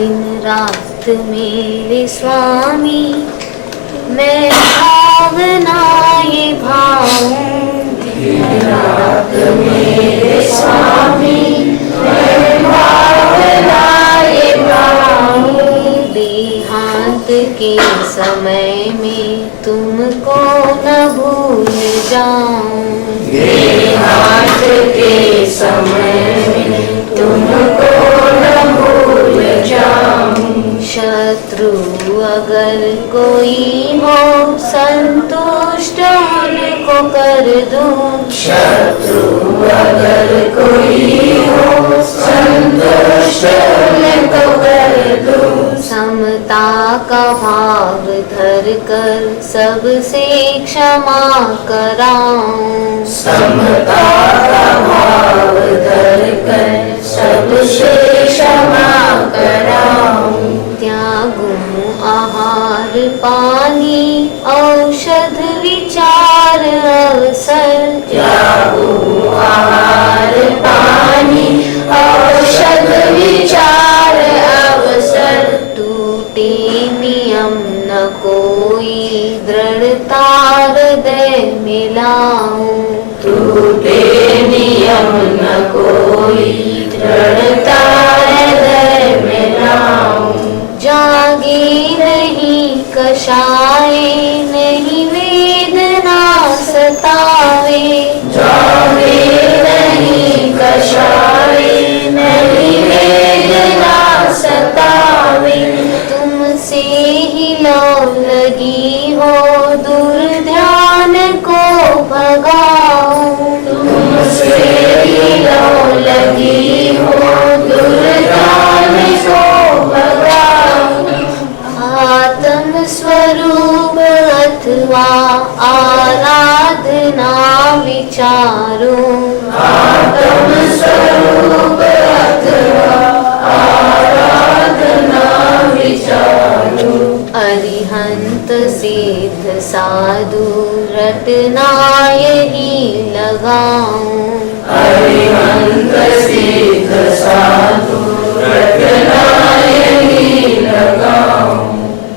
दिन रात मेरे स्वामी मैं भावनाएं भाऊं। दिन रात मेरे स्वामी मैं भावनाएं भाऊं। देहांत के समय में तुमको न भूल जाऊं। देहांत के समय में तुमको न भूल जाऊं। शत्रु अगर कोई हो संतुष्ट उनको कर दूं। शत्रु अगर कोई हो संतुष्ट उनको कर दूं। समता का भाव धर कर सबसे क्षमा कराऊं। समता का भाव धर कर सबसे क्षमा कराऊं। त्यागूं आहार पानी औषध विचार अवसर। त्यागूं आहार पानी औषध विचार अवसर। टूटे नियम न कोई दृढ़ता हृदय मिलाऊं। टूटे नियम न कोई दृढ़ता हृदय मिलाऊं। जागे नहीं कषाय नहीं वेदना सतावे। जागे नहीं कषाय नहीं वेदना सतावे। तुमसे ही लौ लगी हो दूर ध्यान को भगाऊं। तुमसे ही लौ लगी हो दूर ध्यान को भगाऊं। आत्म स्वरूप अथवा आराधना विचारूं। आत्म स्वरूप अथवा आराधना विचारूं। अरिहंत सिद्ध साधु रटना यही लगाऊं। अरिहंत सिद्ध साधु रटना यही लगाऊं।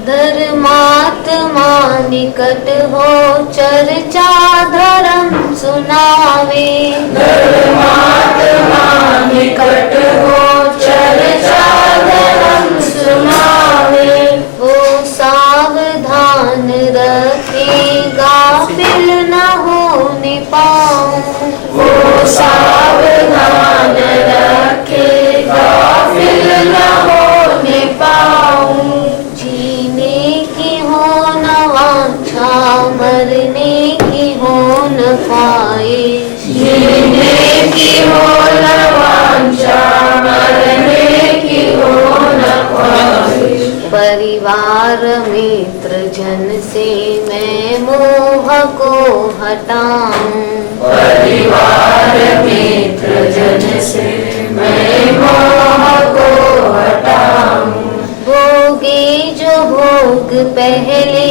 धर्मात्मा निकट हो चर्चा धर्म सुनावे। धर्मात्मा निकट हो चर्चा धर्म सुनावे। वो सावधान रखेगा गाफिल न होने पाऊं। वो सावधान रखे गाफिल न होने पाऊं। जीने की हो न वांछा मरने की हो न ख्वाहिश। जीने की हो न वांछा मरने की हो न ख्वाहिश। परिवार मित्र जन से मैं मोह को हटाऊं। परिवार मित्र जन से मैं मोह को हटाऊं। भोगे जो भोग पहले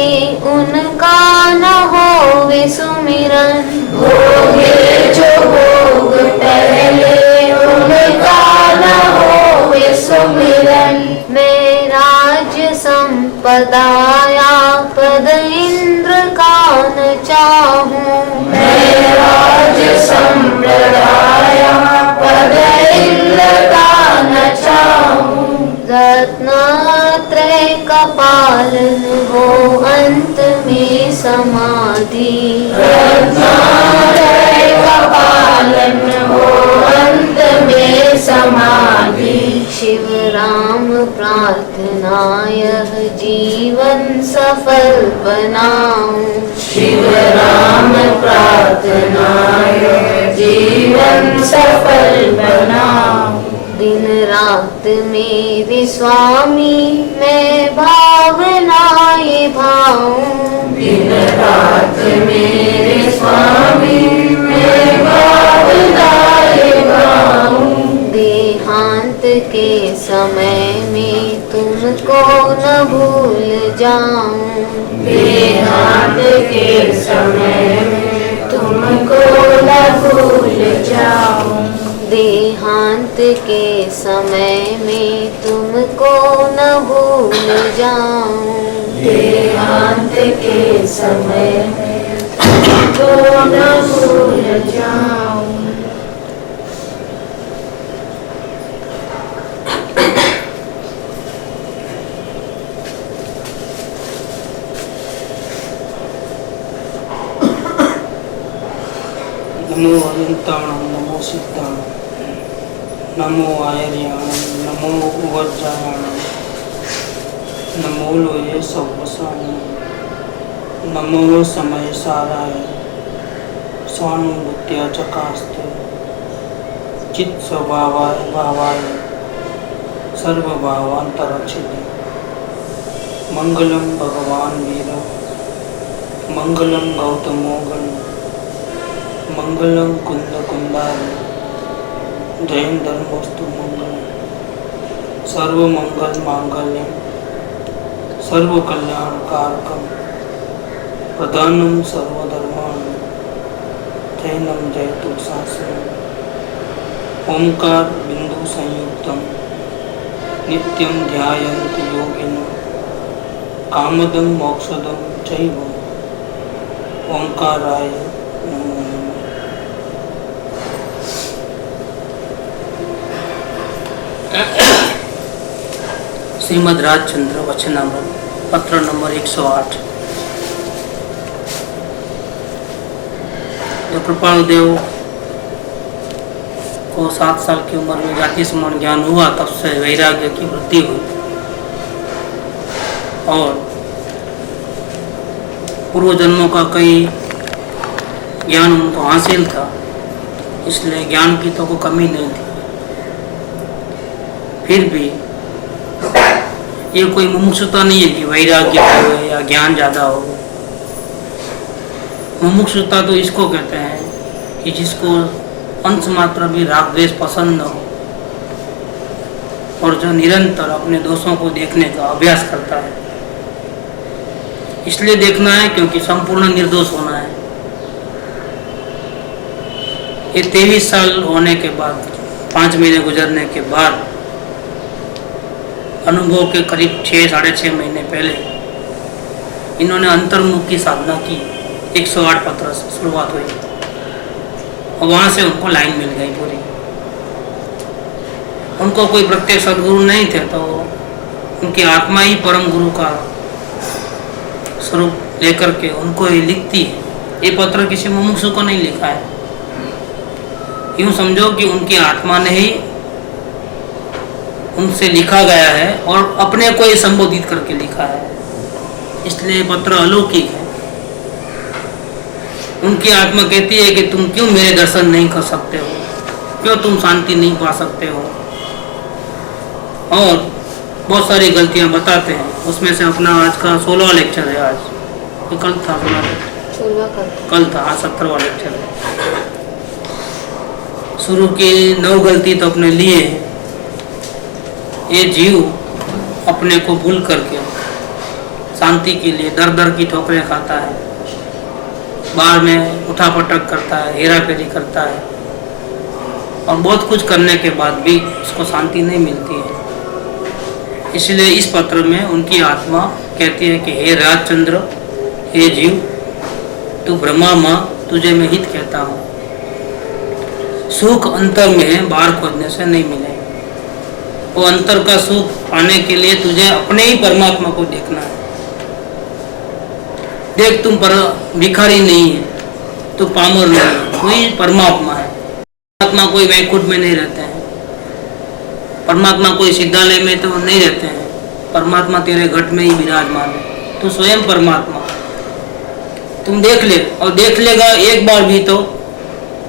उनका न होवे सुमिरन। भोगे जो भोग पहले उनका न होवे सुमिरन। मैं राज्य संपदाया पद इंद्र का न चाहूं। मैं राज्य संप्रदाया पद इंद्र का न चाहूं। रत्नत्रय का पालन हो अंत में समाधि। रत्नत्रय का पालन हो अंत में समाधि। शिव राम प्रार्थना यह जीवन सफल बनाऊं। शिव राम प्रार्थना यह जीवन सफल बनाऊं। दिन रात मेरे स्वामी मैं भावनाएं भाऊं। दिन रात मेरे स्वामी मैं भावनाएं भाऊं। देहांत के समय में तुमको न भूल जाऊं। देहांत के समय में तुमको न भूल जाऊं। देहांत के समय में तुमको जाऊं। देहांत के समय में तो न भूल जाऊं। नमो अनंताणं नमो सिद्धाणं नमो आयर्याणं नमो उवज्रायाणं नमो लोये सव्वसानं नमो समय साराय स्वानुभूत्या चकास्ते चित् स्वभावाय भावाय सर्वभावान्तरक्षिते मंगलम भगवान वीर मंगलम गौतमोगल मंगलम कुंद कुंदारी जैन धर्मोस्तु मंगल सर्व मंगल मांगल्यम सर्व कल्याण कारकम प्रधानम सर्वधर्मान जैनम जयतु शास्त्रम ओंकार बिंदु संयुक्तम नित्यं ध्यायन्ति योगिनो कामदं मोक्षदं चैव ओंकाराय नमो नमः। श्रीमद् राजचंद्र वचनामृत पत्र नंबर 108। जब कृपालु देव को 7 साल की उम्र में जाति समान ज्ञान हुआ, तब से वैराग्य की वृद्धि हुई और पूर्व जन्मों का कई ज्ञान उनको हासिल था, इसलिए ज्ञान की तो कोई कमी नहीं थी। फिर भी ये कोई मुमुक्षुता नहीं है कि वैराग्य हो या ज्ञान ज़्यादा हो। मुमुक्षुता तो इसको कहते हैं कि जिसको अंश मात्र भी राग द्वेष पसंद न हो और जो निरंतर अपने दोषों को देखने का अभ्यास करता है। इसलिए देखना है क्योंकि संपूर्ण निर्दोष होना है। ये 23 साल होने के बाद, 5 महीने गुजरने के बाद, अनुभव के करीब 6-6.5 महीने पहले इन्होंने अंतर्मुख की साधना की। 108 पत्र से शुरुआत हुई और वहाँ से उनको लाइन मिल गई पूरी। उनको कोई प्रत्यक्ष सदगुरु नहीं थे, तो उनकी आत्मा ही परम गुरु का स्वरूप लेकर के उनको ये लिखती है। ये पत्र किसी मुमुक्षु को नहीं लिखा है। यूँ समझो कि उनकी आत्मा ने ही उनसे लिखा गया है और अपने को ही संबोधित करके लिखा है, इसलिए पत्र अलौकिक है। उनकी आत्मा कहती है कि तुम क्यों मेरे दर्शन नहीं कर सकते हो, क्यों तुम शांति नहीं पा सकते हो, और बहुत सारी गलतियां बताते हैं। उसमें से अपना आज का 16वां लेक्चर है। आज तो कल था, कल था, आज 17वां लेक्चर है। शुरू की 9 गलती तो अपने लिए है। ये जीव अपने को भूल करके शांति के लिए दर दर की ठोकरें खाता है, बाहर में उठापटक करता है, हेरा फेरी करता है और बहुत कुछ करने के बाद भी उसको शांति नहीं मिलती है। इसलिए इस पत्र में उनकी आत्मा कहती है कि हे राजचंद्र, हे जीव, तू ब्रह्मा माँ, तुझे मैं हित कहता हूँ। सुख अंतर में है, बाहर खोजने से नहीं मिले। वो अंतर का सुख पाने के लिए तुझे अपने ही परमात्मा को देखना है। देख, तुम पर भिखारी नहीं है, तू पामर नहीं है, तू ही परमात्मा है। परमात्मा कोई वैकुंठ में नहीं रहते हैं, परमात्मा कोई सिद्धालय में तो नहीं रहते हैं। परमात्मा तेरे घट में ही विराजमान है। तू स्वयं परमात्मा। तुम देख ले, और देख लेगा एक बार भी तो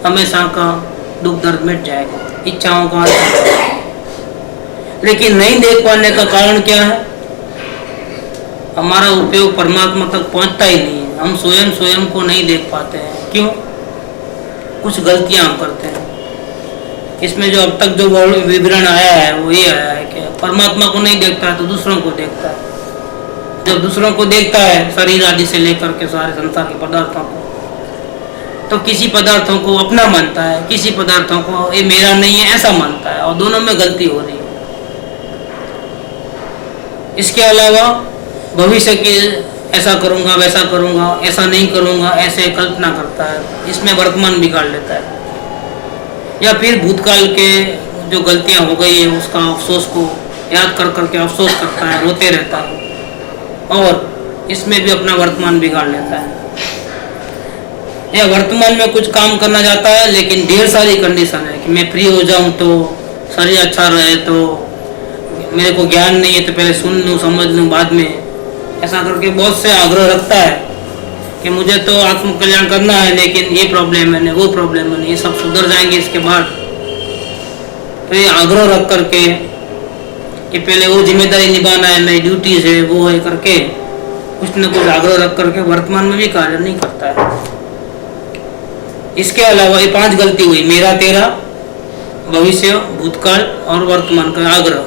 हमेशा का दुख दर्द मिट जाएगा, इच्छाओं का। लेकिन नहीं देख पाने का कारण क्या है? हमारा उपयोग परमात्मा तक पहुंचता ही नहीं है। हम स्वयं को नहीं देख पाते हैं। क्यों? कुछ गलतियां हम करते हैं। इसमें जो अब तक जो विवरण आया है वो ये आया है कि परमात्मा को नहीं देखता है तो दूसरों को देखता है। जब दूसरों को देखता है, शरीर आदि से लेकर के सारे संसार के पदार्थों को, तो किसी पदार्थों को अपना मानता है, किसी पदार्थों को ये मेरा नहीं है ऐसा मानता है, और दोनों में गलती हो रही है। इसके अलावा भविष्य के ऐसा करूँगा, वैसा करूँगा, ऐसा नहीं करूँगा, ऐसे कल्पना करता है, इसमें वर्तमान बिगाड़ लेता है। या फिर भूतकाल के जो गलतियाँ हो गई है उसका अफसोस को याद कर करके अफसोस करता है, रोते रहता है और इसमें भी अपना वर्तमान बिगाड़ लेता है। या वर्तमान में कुछ काम करना चाहता है लेकिन ढेर सारी कंडीशन है कि मैं फ्री हो जाऊं तो, शरीर अच्छा रहे तो, मेरे को ज्ञान नहीं है तो पहले सुन लूं, समझ लूं बाद में, ऐसा करके बहुत से आग्रह रखता है कि मुझे तो आत्मकल्याण करना है लेकिन ये प्रॉब्लम है नहीं, वो प्रॉब्लम है नहीं, ये सब सुधर जाएंगे इसके बाद। तो ये आग्रह रख करके कि पहले वो जिम्मेदारी निभाना है, मेरी ड्यूटीज है, वो है करके कुछ न कुछ आग्रह रख करके वर्तमान में भी कार्य नहीं करता है। इसके अलावा ये 5 गलती हुई, मेरा तेरा, भविष्य, भूतकाल और वर्तमान का आग्रह।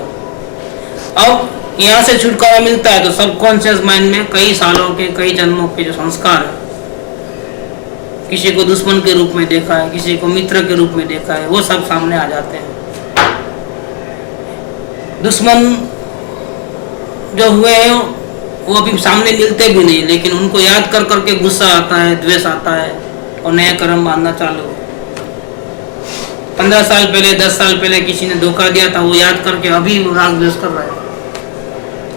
अब यहाँ से छुटकारा मिलता है तो सबकॉन्शियस माइंड में कई सालों के, कई जन्मों के जो संस्कार है, किसी को दुश्मन के रूप में देखा है, किसी को मित्र के रूप में देखा है, वो सब सामने आ जाते हैं। दुश्मन जो हुए हैं वो अभी सामने मिलते भी नहीं, लेकिन उनको याद कर करके गुस्सा आता है, द्वेष आता है और नया कर्म बांधना चालू। 15 साल पहले, 10 साल पहले किसी ने धोखा दिया था, वो याद करके अभी राग द्वेष कर रहा है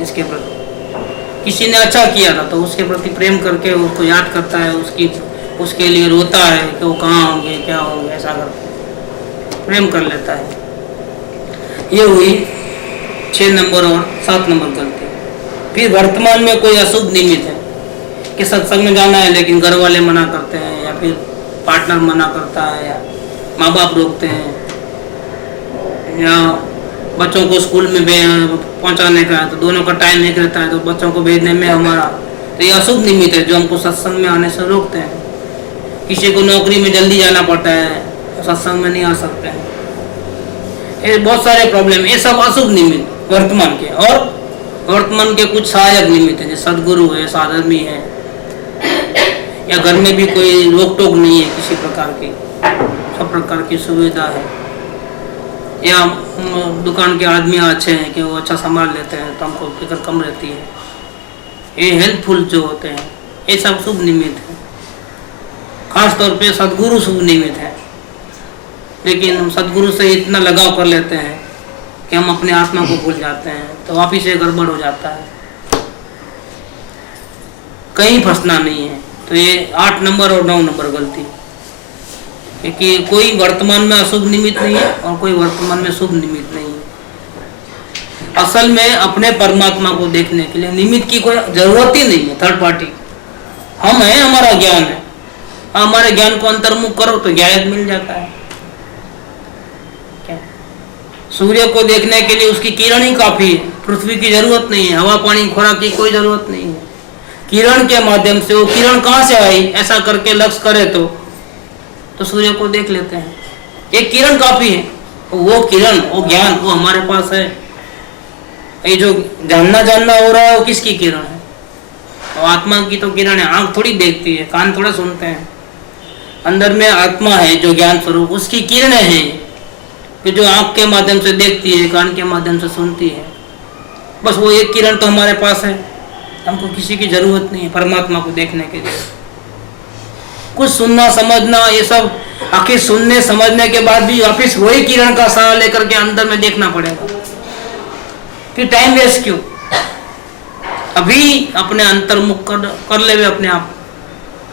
इसके प्रति। किसी ने अच्छा किया था तो उसके प्रति प्रेम करके उसको याद करता है, उसके लिए रोता है कि वो कहाँ होंगे, क्या होंगे, ऐसा करके प्रेम कर लेता है। ये हुई 6 नंबर और 7 नंबर गलती। फिर वर्तमान में कोई अशुभ निमित्त है कि सत्संग में जाना है लेकिन घर वाले मना करते हैं, या फिर पार्टनर मना करता है, या माँ बाप रोकते हैं, या बच्चों को स्कूल में पहुंचाने का है तो दोनों का टाइम एक रहता है तो बच्चों को भेजने में हमारा, तो ये अशुभ निमित्त है जो हमको सत्संग में आने से रोकते हैं। किसी को नौकरी में जल्दी जाना पड़ता है तो सत्संग में नहीं आ सकते हैं। ये बहुत सारे प्रॉब्लम, ये सब अशुभ निमित्त वर्तमान के। और वर्तमान के कुछ सहायक निमित्त है, जैसे सदगुरु है, साधर्मी है, या घर में भी कोई रोक टोक नहीं है किसी प्रकार की, सब प्रकार की सुविधा है, या दुकान के आदमी अच्छे हैं कि वो अच्छा संभाल लेते हैं तो हमको फिक्र कम रहती है। ये हेल्पफुल जो होते हैं ये सब शुभ निमित्त है। खास तौर पे सदगुरु शुभ निमित्त है, लेकिन सदगुरु से इतना लगाव कर लेते हैं कि हम अपने आत्मा को भूल जाते हैं तो वापिस से गड़बड़ हो जाता है, कहीं फंसना नहीं है। तो ये 8 नंबर और 9 नंबर गलती, क्योंकि कोई वर्तमान में अशुभ निमित्त नहीं है और कोई वर्तमान में शुभ निमित्त नहीं है। असल में अपने परमात्मा को देखने के लिए निमित्त की कोई जरूरत ही नहीं है, थर्ड पार्टी। हम हैं, हमारा ज्ञान है, हमारे ज्ञान को अंतर्मुख करो तो ज्ञान मिल जाता है। सूर्य को देखने के लिए उसकी किरण ही काफी है, पृथ्वी की जरूरत नहीं है, हवा पानी खुराक की कोई जरूरत नहीं है। किरण के माध्यम से, वो किरण कहाँ से आई ऐसा करके लक्ष्य करे तो सूर्य को देख लेते हैं। एक किरण काफी है, वो किरण, वो ज्ञान, वो हमारे पास है। ये जो जानना हो रहा है वो किसकी किरण है? वो आत्मा की तो किरण है। आंख थोड़ी देखती है, कान थोड़ा सुनते हैं, अंदर में आत्मा है जो ज्ञान स्वरूप, उसकी किरणें हैं कि जो आंख के माध्यम से देखती है, कान के माध्यम से सुनती है। बस वो एक किरण तो हमारे पास है, हमको किसी की जरूरत नहीं है परमात्मा को देखने के लिए। कुछ सुनना समझना ये सब, आखिर सुनने समझने के बाद भी वापिस वही किरण का सहारा लेकर के अंदर में देखना पड़ेगा, फिर टाइम वेस्ट क्यों? अभी अपने अंतर्मुख कर ले अपने आप।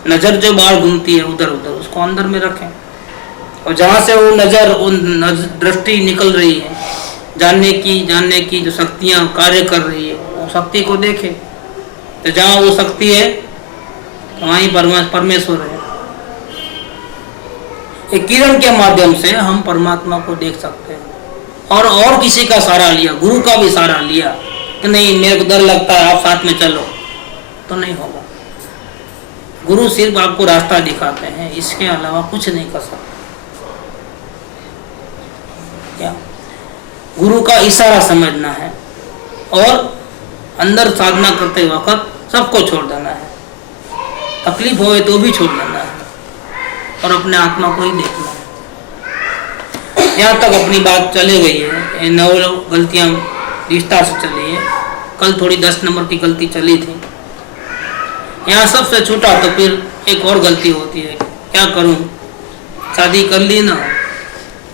नजर जो बाहर घूमती है उधर उधर, उसको अंदर में रखें, और जहां से वो नजर, दृष्टि निकल रही है, जानने की जो शक्तियां कार्य कर रही है, वो शक्ति को देखें। तो जहां वो शक्ति है वहीं परमेश्वर है। एक किरण के माध्यम से हम परमात्मा को देख सकते हैं। और किसी का सहारा लिया, गुरु का भी सहारा लिया कि नहीं मेरे को डर लगता है, आप साथ में चलो, तो नहीं होगा। गुरु सिर्फ आपको रास्ता दिखाते हैं, इसके अलावा कुछ नहीं कर सकते। क्या गुरु का इशारा समझना है और अंदर साधना करते वक्त सबको छोड़ देना है, तकलीफ होए तो भी छोड़ देना है और अपने आत्मा को ही देखना है। यहाँ तक अपनी बात चले गई है, 9 गलतियाँ विस्तार से चली है। कल थोड़ी 10 नंबर की गलती चली थी, यहाँ सबसे छूटा तो फिर एक और गलती होती है, क्या करूं, शादी कर ली ना,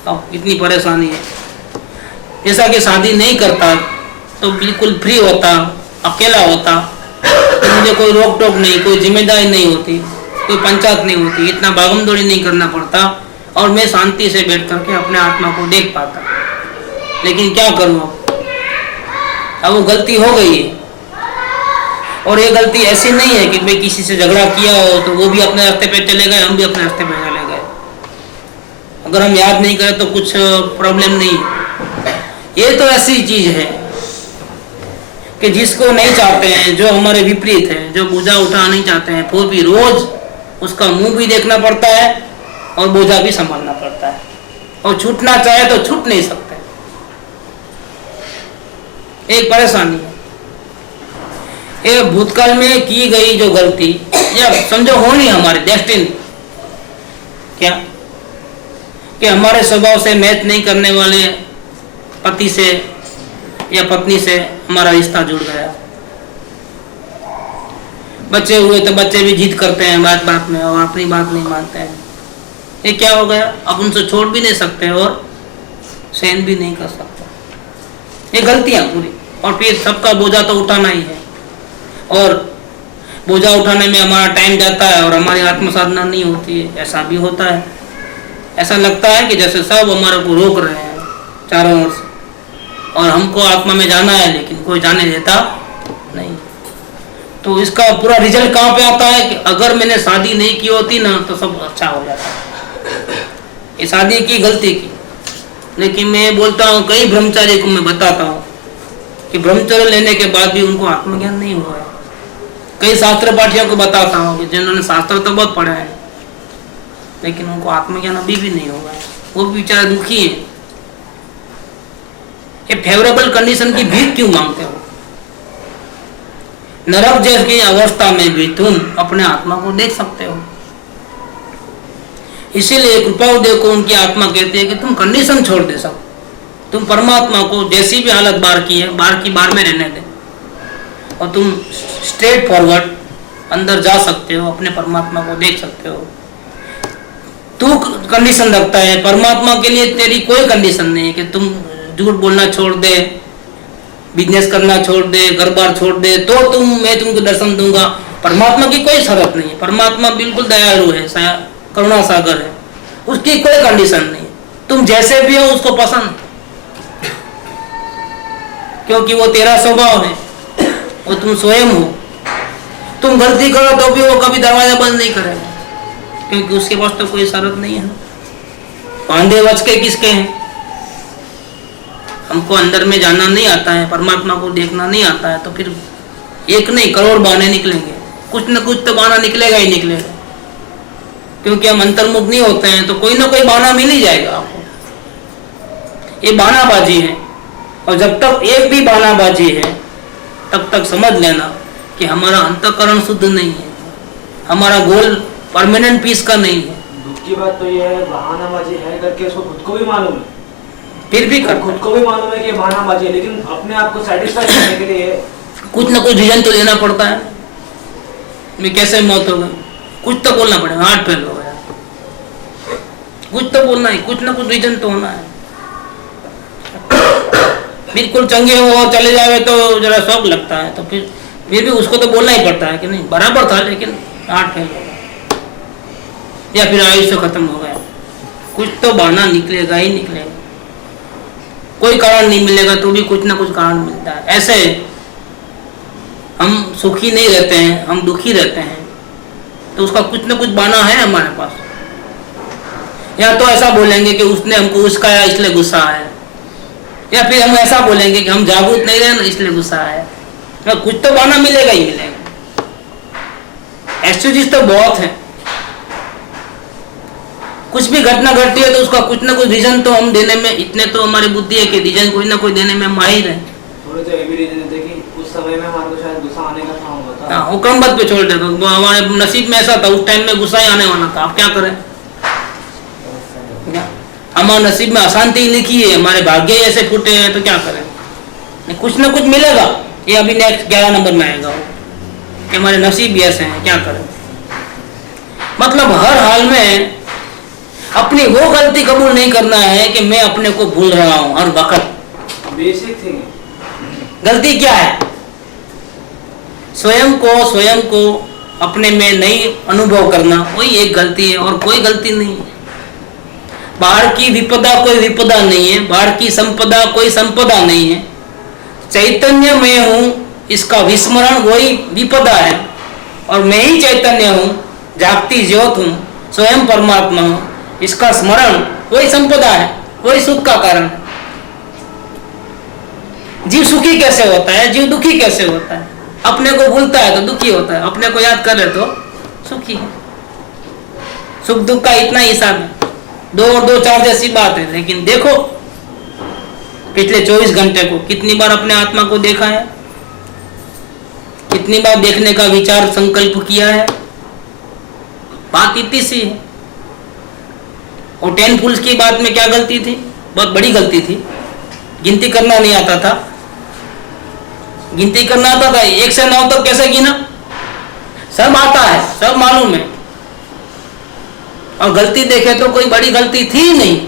अब इतनी परेशानी है। जैसा कि शादी नहीं करता तो बिल्कुल फ्री होता, अकेला होता, तो मुझे कोई रोक टोक नहीं, कोई जिम्मेदारी नहीं होती, कोई पंचायत नहीं होती, इतना भागम दौड़ी नहीं करना पड़ता और मैं शांति से बैठ करके अपने आत्मा को देख पाता। लेकिन क्या करूं, अब वो गलती हो गई है। और ये गलती ऐसी नहीं है कि भाई किसी से झगड़ा किया हो तो वो भी अपने रास्ते पे चले गए, हम भी अपने रास्ते पे चले गए। अगर हम याद नहीं करें तो कुछ प्रॉब्लम नहीं। ये तो ऐसी चीज है कि जिसको नहीं चाहते हैं, जो हमारे विपरीत है, जो बोझा उठा नहीं चाहते हैं, वो भी रोज उसका मुंह भी देखना पड़ता है और बोझा भी संभालना पड़ता है, और छूटना चाहे तो छूट नहीं सकते। एक परेशानी है। ये भूतकाल में की गई जो गलती, या समझो होनी हमारी डेस्टिनी, क्या कि हमारे स्वभाव से मैच नहीं करने वाले पति से या पत्नी से हमारा रिश्ता जुड़ गया। बच्चे हुए तो बच्चे भी जिद करते हैं बात बात में और अपनी बात नहीं मानते हैं। ये क्या हो गया, अब उनसे छोड़ भी नहीं सकते और सहन भी नहीं कर सकते। ये गलतियां पूरी, और फिर सबका बोझा तो उठाना ही है, और बोझा उठाने में हमारा टाइम जाता है और हमारी आत्मसाधना नहीं होती है। ऐसा भी होता है, ऐसा लगता है कि जैसे सब हमारे को रोक रहे हैं चारों ओर से, और हमको आत्मा में जाना है लेकिन कोई जाने देता नहीं। तो इसका पूरा रिजल्ट कहाँ पे आता है कि अगर मैंने शादी नहीं की होती ना तो सब अच्छा हो जाता। ये शादी की गलती की, लेकिन मैं बोलता हूँ कई ब्रह्मचारी को मैं बताता हूँ कि ब्रह्मचर्य लेने के बाद भी उनको आत्मज्ञान नहीं हुआ है। कई शास्त्र पाठियों को बताता हूँ कि जिन्होंने शास्त्र तो बहुत पढ़ा है लेकिन उनको आत्मज्ञान अभी भी नहीं हुआ है, वो भी बेचारे दुखी है। ये फेवरेबल कंडीशन की भीख क्यों मांगते हो? नरक जैसी अवस्था में भी तुम अपने आत्मा को देख सकते हो। इसीलिए कृपाउदय को उनकी आत्मा कहती है कि तुम कंडीशन छोड़ दे सब, तुम परमात्मा को जैसी भी हालत बाहर की है बाहर की बाहर में रहने दे, और तुम स्ट्रेट फॉरवर्ड अंदर जा सकते हो, अपने परमात्मा को देख सकते हो। तू कंडीशन रखता है, परमात्मा के लिए तेरी कोई कंडीशन नहीं है कि तुम झूठ बोलना छोड़ दे, बिजनेस करना छोड़ दे, घर बार छोड़ दे तो मैं तुमको दर्शन दूंगा। परमात्मा की कोई शर्त नहीं है, परमात्मा बिल्कुल दयालु है, करुणा सागर है, उसकी कोई कंडीशन नहीं। तुम जैसे भी हो उसको पसंद, क्योंकि वो तेरा स्वभाव है, वो तुम स्वयं हो। तुम गलती करो तो भी वो कभी दरवाजा बंद नहीं करेगा, क्योंकि उसके पास तो कोई शर्त नहीं है। बांधे बच के किसके हैं? हमको अंदर में जाना नहीं आता है, परमात्मा को देखना नहीं आता है, तो फिर एक नहीं करोड़ बहाने निकलेंगे, कुछ न कुछ तो बहाना निकलेगा ही निकलेगा। क्योंकि हम अंतर्मुख नहीं होते हैं तो कोई ना कोई बहाना मिल ही जाएगा आपको। ये बहानाबाजी है, और जब तक एक भी बहानाबाजी है तब तक समझ लेना कि हमारा अंतःकरण शुद्ध नहीं है, हमारा गोल परमानेंट पीस का नहीं है। दुख की बात तो ये है, बहानाबाजी है करके उसको खुद को भी मालूम है, फिर भी खुद को भी मालूम है कि बहानाबाजी है, लेकिन अपने आप को सेटिस्फाई करने के लिए कुछ ना कुछ रीजन तो लेना पड़ता है। मैं कैसे मौत हो गई, कुछ तो बोलना पड़ेगा, हार्ट फेल हो गया, कुछ तो बोलना है, कुछ ना कुछ रीजन तो होना है। बिल्कुल चंगे हो और चले जावे तो जरा शौक लगता है, तो फिर भी उसको तो बोलना ही पड़ता है कि नहीं बराबर था लेकिन हार्ट फेल हो गया, या फिर आयुष्य खत्म हो गया। कुछ तो बहाना निकलेगा ही निकलेगा, कोई कारण नहीं मिलेगा तो भी कुछ ना कुछ कारण मिलता है। ऐसे हम सुखी नहीं रहते हैं, हम दुखी रहते हैं, तो उसका कुछ ना कुछ बहाना है हमारे पास। या तो ऐसा बोलेंगे कि उसने हमको उस्काया इसलिए गुस्सा आया, या फिर हम ऐसा बोलेंगे कि हम जागरूक नहीं रहे ना इसलिए गुस्सा आया। तो कुछ तो बहाना मिलेगा ही मिलेगा। ऐसी चीज तो बहुत है, कुछ भी घटना घटती है तो उसका कुछ ना कुछ रीजन तो हम देने में, इतने तो हमारी बुद्धि है कि रीजन कोई ना कोई देने में माहिर है। थोड़े तो ये भी रीजन देते कि उस समय में हमारे को शायद गुस्सा आने का था, होगा हाँ, वो क्रमबद्ध पे छोड़ देते, तो हमारे नसीब में ऐसा था, उस टाइम में गुस्सा ही आने वाला था। आप क्या करें, हमारे नसीब में अशांति लिखी है, हमारे भाग्य ऐसे फूटे हैं, तो क्या करें? कुछ ना कुछ मिलेगा, ये अभी नेक्स्ट 11 नंबर में आएगा वो, कि हमारे नसीब ऐसे हैं, क्या करें। मतलब हर हाल में अपनी वो गलती कबूल नहीं करना है कि मैं अपने को भूल रहा हूं हर वक्त। Basic thing. गलती क्या है? स्वयं को अपने में नहीं अनुभव करना, वही एक गलती है और कोई गलती नहीं है। बाहर की विपदा कोई विपदा नहीं है, बाहर की संपदा कोई संपदा नहीं है। चैतन्य में हूं, इसका विस्मरण वही विपदा है, और मैं ही चैतन्य हूं, जागती ज्योत हूं, स्वयं परमात्मा हूं, इसका स्मरण वही संपदा है, वही सुख का कारण है। जीव सुखी कैसे होता है, जीव दुखी कैसे होता है? अपने को भूलता है तो दुखी होता है, अपने को याद करे तो सुखी है। सुख दुख का इतना हिसाब है, 2 और 2 4 जैसी बात है। लेकिन देखो पिछले 24 घंटे को कितनी बार अपने आत्मा को देखा है, कितनी बार देखने का विचार संकल्प किया है। बात इतनी सी है। और 10 फूल्स की बात में क्या गलती थी? बहुत बड़ी गलती थी। गिनती करना नहीं आता था। गिनती करना आता था, 1 से 9 तक कैसे गिना? सब आता है, सब मालूम है। और गलती देखे तो कोई बड़ी गलती थी नहीं,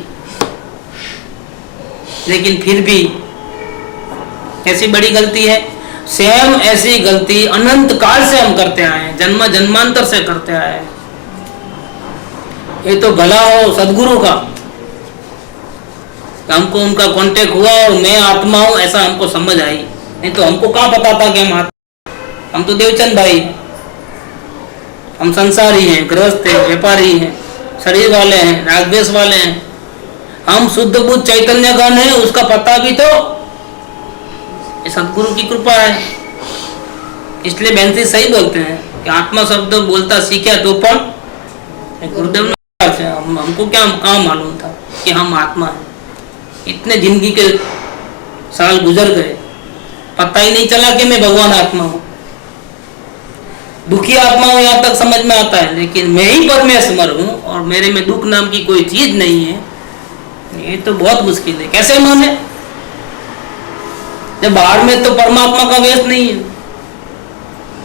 लेकिन फिर भी ऐसी बड़ी गलती है। सेम ऐसी गलती अनंत काल से हम करते आए हैं, जन्म जन्मांतर से करते आए हैं। ये तो भला हो सदगुरु का, हमको उनका कांटेक्ट हुआ और मैं आत्मा हूं ऐसा हमको समझ आई, नहीं तो हमको कहाँ पता था कि हम आत्मा। हम तो देवचंद भाई, हम संसारी हैं, गृहस्थ हैं, व्यापारी हैं, शरीर वाले हैं, रागद्वेष वाले हैं। हम शुद्ध बुद्ध चैतन्य गण हैं, उसका पता भी तो सदगुरु की कृपा है। इसलिए बेंसी सही बोलते हैं कि आत्मा शब्द बोलता सीखा तो पण गुरुदेव ने हमको क्या कहाँ मालूम था कि हम आत्मा हैं। इतने जिंदगी के साल गुजर गए, पता ही नहीं चला कि मैं भगवान आत्मा हूँ। दुखी आत्मा हूँ यहाँ तक समझ में आता है, लेकिन मैं ही परमेश्वर हूँ और मेरे में दुख नाम की कोई चीज नहीं है, ये तो बहुत मुश्किल है। कैसे माने जब बाहर में तो परमात्मा का वेश नहीं है,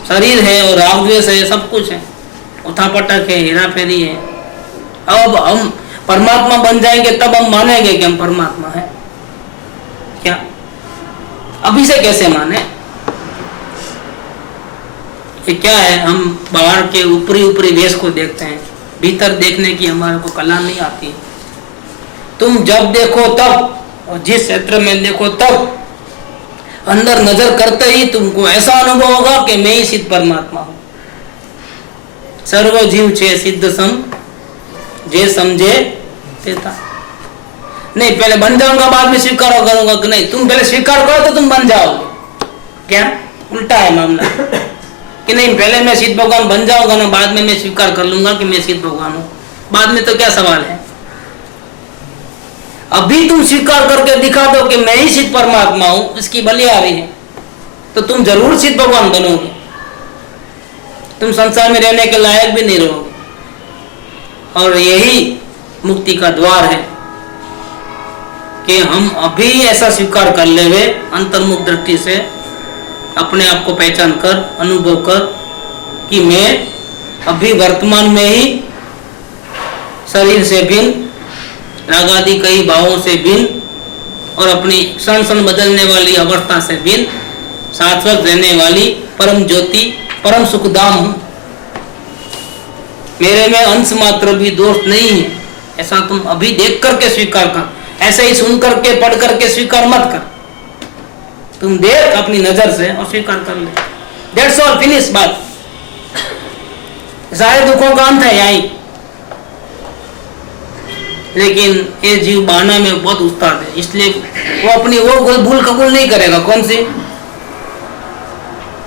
शरीर है और राग द्वेष है, सब कुछ है, उठा पटक है, हेरा फेरी है। अब हम परमात्मा बन जाएंगे तब हम मानेंगे कि हम परमात्मा है क्या? अभी से कैसे माने? ये क्या है? हम बाहर के ऊपरी वेश को देखते हैं, भीतर देखने की हमारे को कला नहीं आती। तुम जब देखो तब और जिस क्षेत्र में देखो तब अंदर नजर करते ही तुमको ऐसा अनुभव होगा कि मैं ही सिद्ध परमात्मा हूं। सर्व जीव छे सिद्ध सम जे समझे तेता। नहीं पहले बन जाऊंगा बाद में स्वीकार करूंगा कि नहीं, तुम पहले स्वीकार करो तो तुम बन जाओगे क्या? उल्टा है मामला कि नहीं पहले मैं सिद्ध भगवान बन जाऊंगा ना, बाद में मैं स्वीकार कर लूंगा कि मैं सिद्ध भगवान हूं। बाद में तो क्या सवाल है? अभी तुम स्वीकार करके दिखा दो कि मैं ही सिद्ध परमात्मा हूं, इसकी बलि आ रही है, तो तुम जरूर सिद्ध भगवान बनोगे। तुम संसार में रहने के लायक भी नहीं रहोगे। और यही मुक्ति का द्वार है कि हम अभी ऐसा स्वीकार कर लेवे अंतर्मुख दृष्टि से, अपने आप को पहचान कर, अनुभव कर कि मैं अभी वर्तमान में ही शरीर से भिन्न, रागादि कई भावों से भिन्न और अपनी क्षण क्षण बदलने वाली अवस्था से भिन्न, शाश्वत रहने वाली परम ज्योति, परम सुखधाम हूं। मेरे में अंश मात्र भी दोष नहीं है, ऐसा तुम अभी देख करके स्वीकार कर। ऐसे ही सुन करके पढ़ करके स्वीकार मत कर, तुम देख अपनी नजर से और स्वीकार कर ले। दैट्स ऑल, फिनिश बात। सारे दुखों का अंत है यही। लेकिन ये जीव बहाना में बहुत उस्ताद है, इसलिए वो अपनी वो भूल कबूल नहीं करेगा। कौन सी?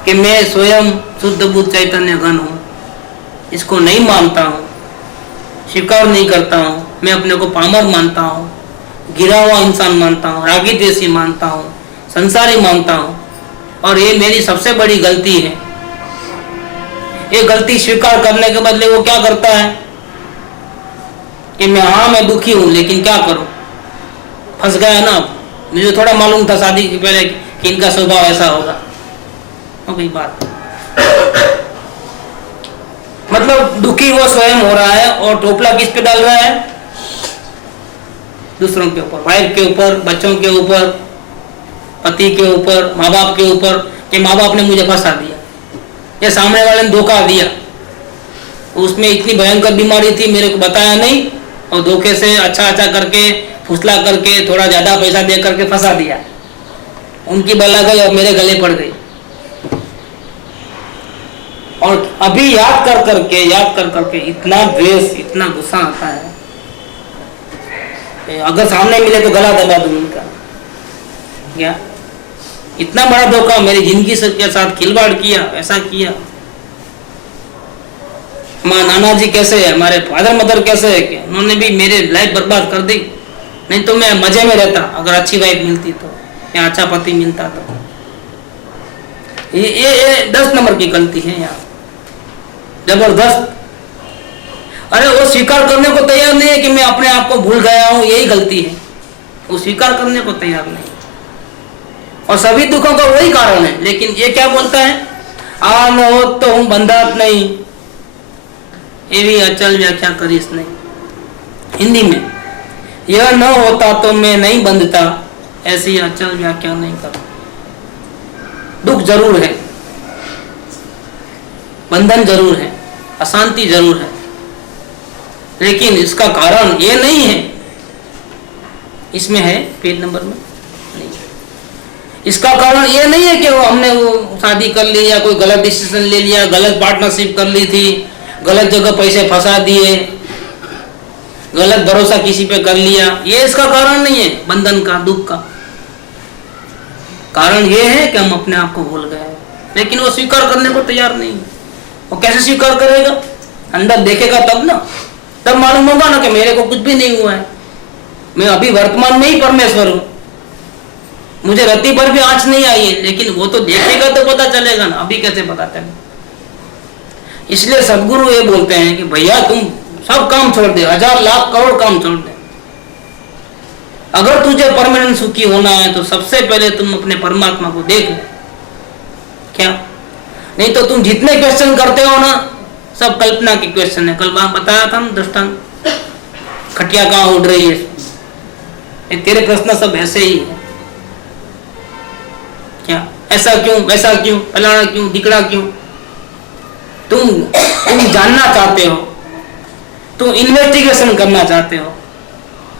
कि मैं स्वयं शुद्ध बुद्ध चैतन्य घन हूं, इसको नहीं मानता हूं, स्वीकार नहीं करता हूं। मैं अपने को पामर मानता हूं, गिरा हुआ इंसान मानता हूं, रागी द्वेषी मानता हूं, संसारी मानता हूं, और ये मेरी सबसे बड़ी गलती है। ये गलती स्वीकार करने के बदले वो क्या करता है कि मैं दुखी हूं, लेकिन क्या करूं, फंस गया ना। मुझे थोड़ा मालूम था शादी के पहले कि इनका स्वभाव ऐसा होगा, हो गई बात। मतलब दुखी वो स्वयं हो रहा है और टोपला किस पे डाल रहा है? दूसरों के ऊपर, वाइफ के ऊपर, बच्चों के ऊपर, पति के ऊपर, माँ बाप के ऊपर, कि माँ बाप ने मुझे फंसा दिया या सामने वाले ने धोखा दिया, उसमें इतनी भयंकर बीमारी थी मेरे को बताया नहीं और धोखे से अच्छा करके फुसला करके थोड़ा ज्यादा पैसा दे करके फंसा दिया, उनकी बला गई और मेरे गले पड़ गई। और अभी याद कर करके इतना द्वेष, इतना गुस्सा आता है, अगर सामने मिले तो गला दबा दूं उनका। क्या इतना बड़ा धोखा, मेरी जिंदगी के साथ खिलवाड़ किया, ऐसा किया। हमारे नाना जी कैसे है, हमारे फादर मदर कैसे है कि उन्होंने भी मेरे लाइफ बर्बाद कर दी, नहीं तो मैं मजे में रहता अगर अच्छी वाइफ मिलती तो या अच्छा पति मिलता तो। ये 10 नंबर की गलती है यार, जबरदस्त। अरे वो स्वीकार करने को तैयार नहीं है कि मैं अपने आप को भूल गया हूं, यही गलती है, वो स्वीकार करने को तैयार नहीं। और सभी दुखों का वही कारण है, लेकिन ये क्या बोलता है, आ न हो तो हूं बंधात नहीं, ये भी अचल व्याख्या करीस नहीं। हिंदी में, यह न होता तो मैं नहीं बंधता, ऐसी अचल व्याख्या नहीं कर। दुख जरूर है, बंधन जरूर है, अशांति जरूर है, लेकिन इसका कारण ये नहीं है, इसमें है पेज नंबर में नहीं, इसका कारण ये नहीं है कि हमने वो शादी कर ली या कोई गलत डिसीजन ले लिया, गलत पार्टनरशिप कर ली थी, गलत जगह पैसे फंसा दिए, गलत भरोसा किसी पे कर लिया, ये इसका कारण नहीं है। बंधन का, दुख का कारण ये है कि हम अपने आप को भूल गए, लेकिन वो स्वीकार करने को तैयार नहीं। वो कैसे स्वीकार करेगा? अंदर देखेगा तब ना, तब मालूम होगा ना कि मेरे को कुछ भी नहीं हुआ है, मैं अभी वर्तमान में ही परमेश्वर हूं, मुझे रत्ती पर भी आंच नहीं आई है, लेकिन वो तो देखेगा तो पता चलेगा ना, अभी कैसे पता चलेगा? इसलिए सदगुरु ये बोलते हैं कि भैया तुम सब काम छोड़ दे, 1000 लाख करोड़ काम छोड़ दे, अगर तुझे परमानेंट सुखी होना है तो सबसे पहले तुम अपने परमात्मा को देख लो। क्या? नहीं तो तुम जितने क्वेश्चन करते हो ना, सब कल्पना के क्वेश्चन है। कल बताया था ना दृष्टांत, खटिया कहाँ उड़ रही है, तेरे प्रश्न सब ऐसे ही है। क्या? ऐसा क्यों, वैसा क्यों, फलाना क्यों, दिकड़ा क्यों? तुम जानना चाहते हो, तुम इन्वेस्टिगेशन करना चाहते हो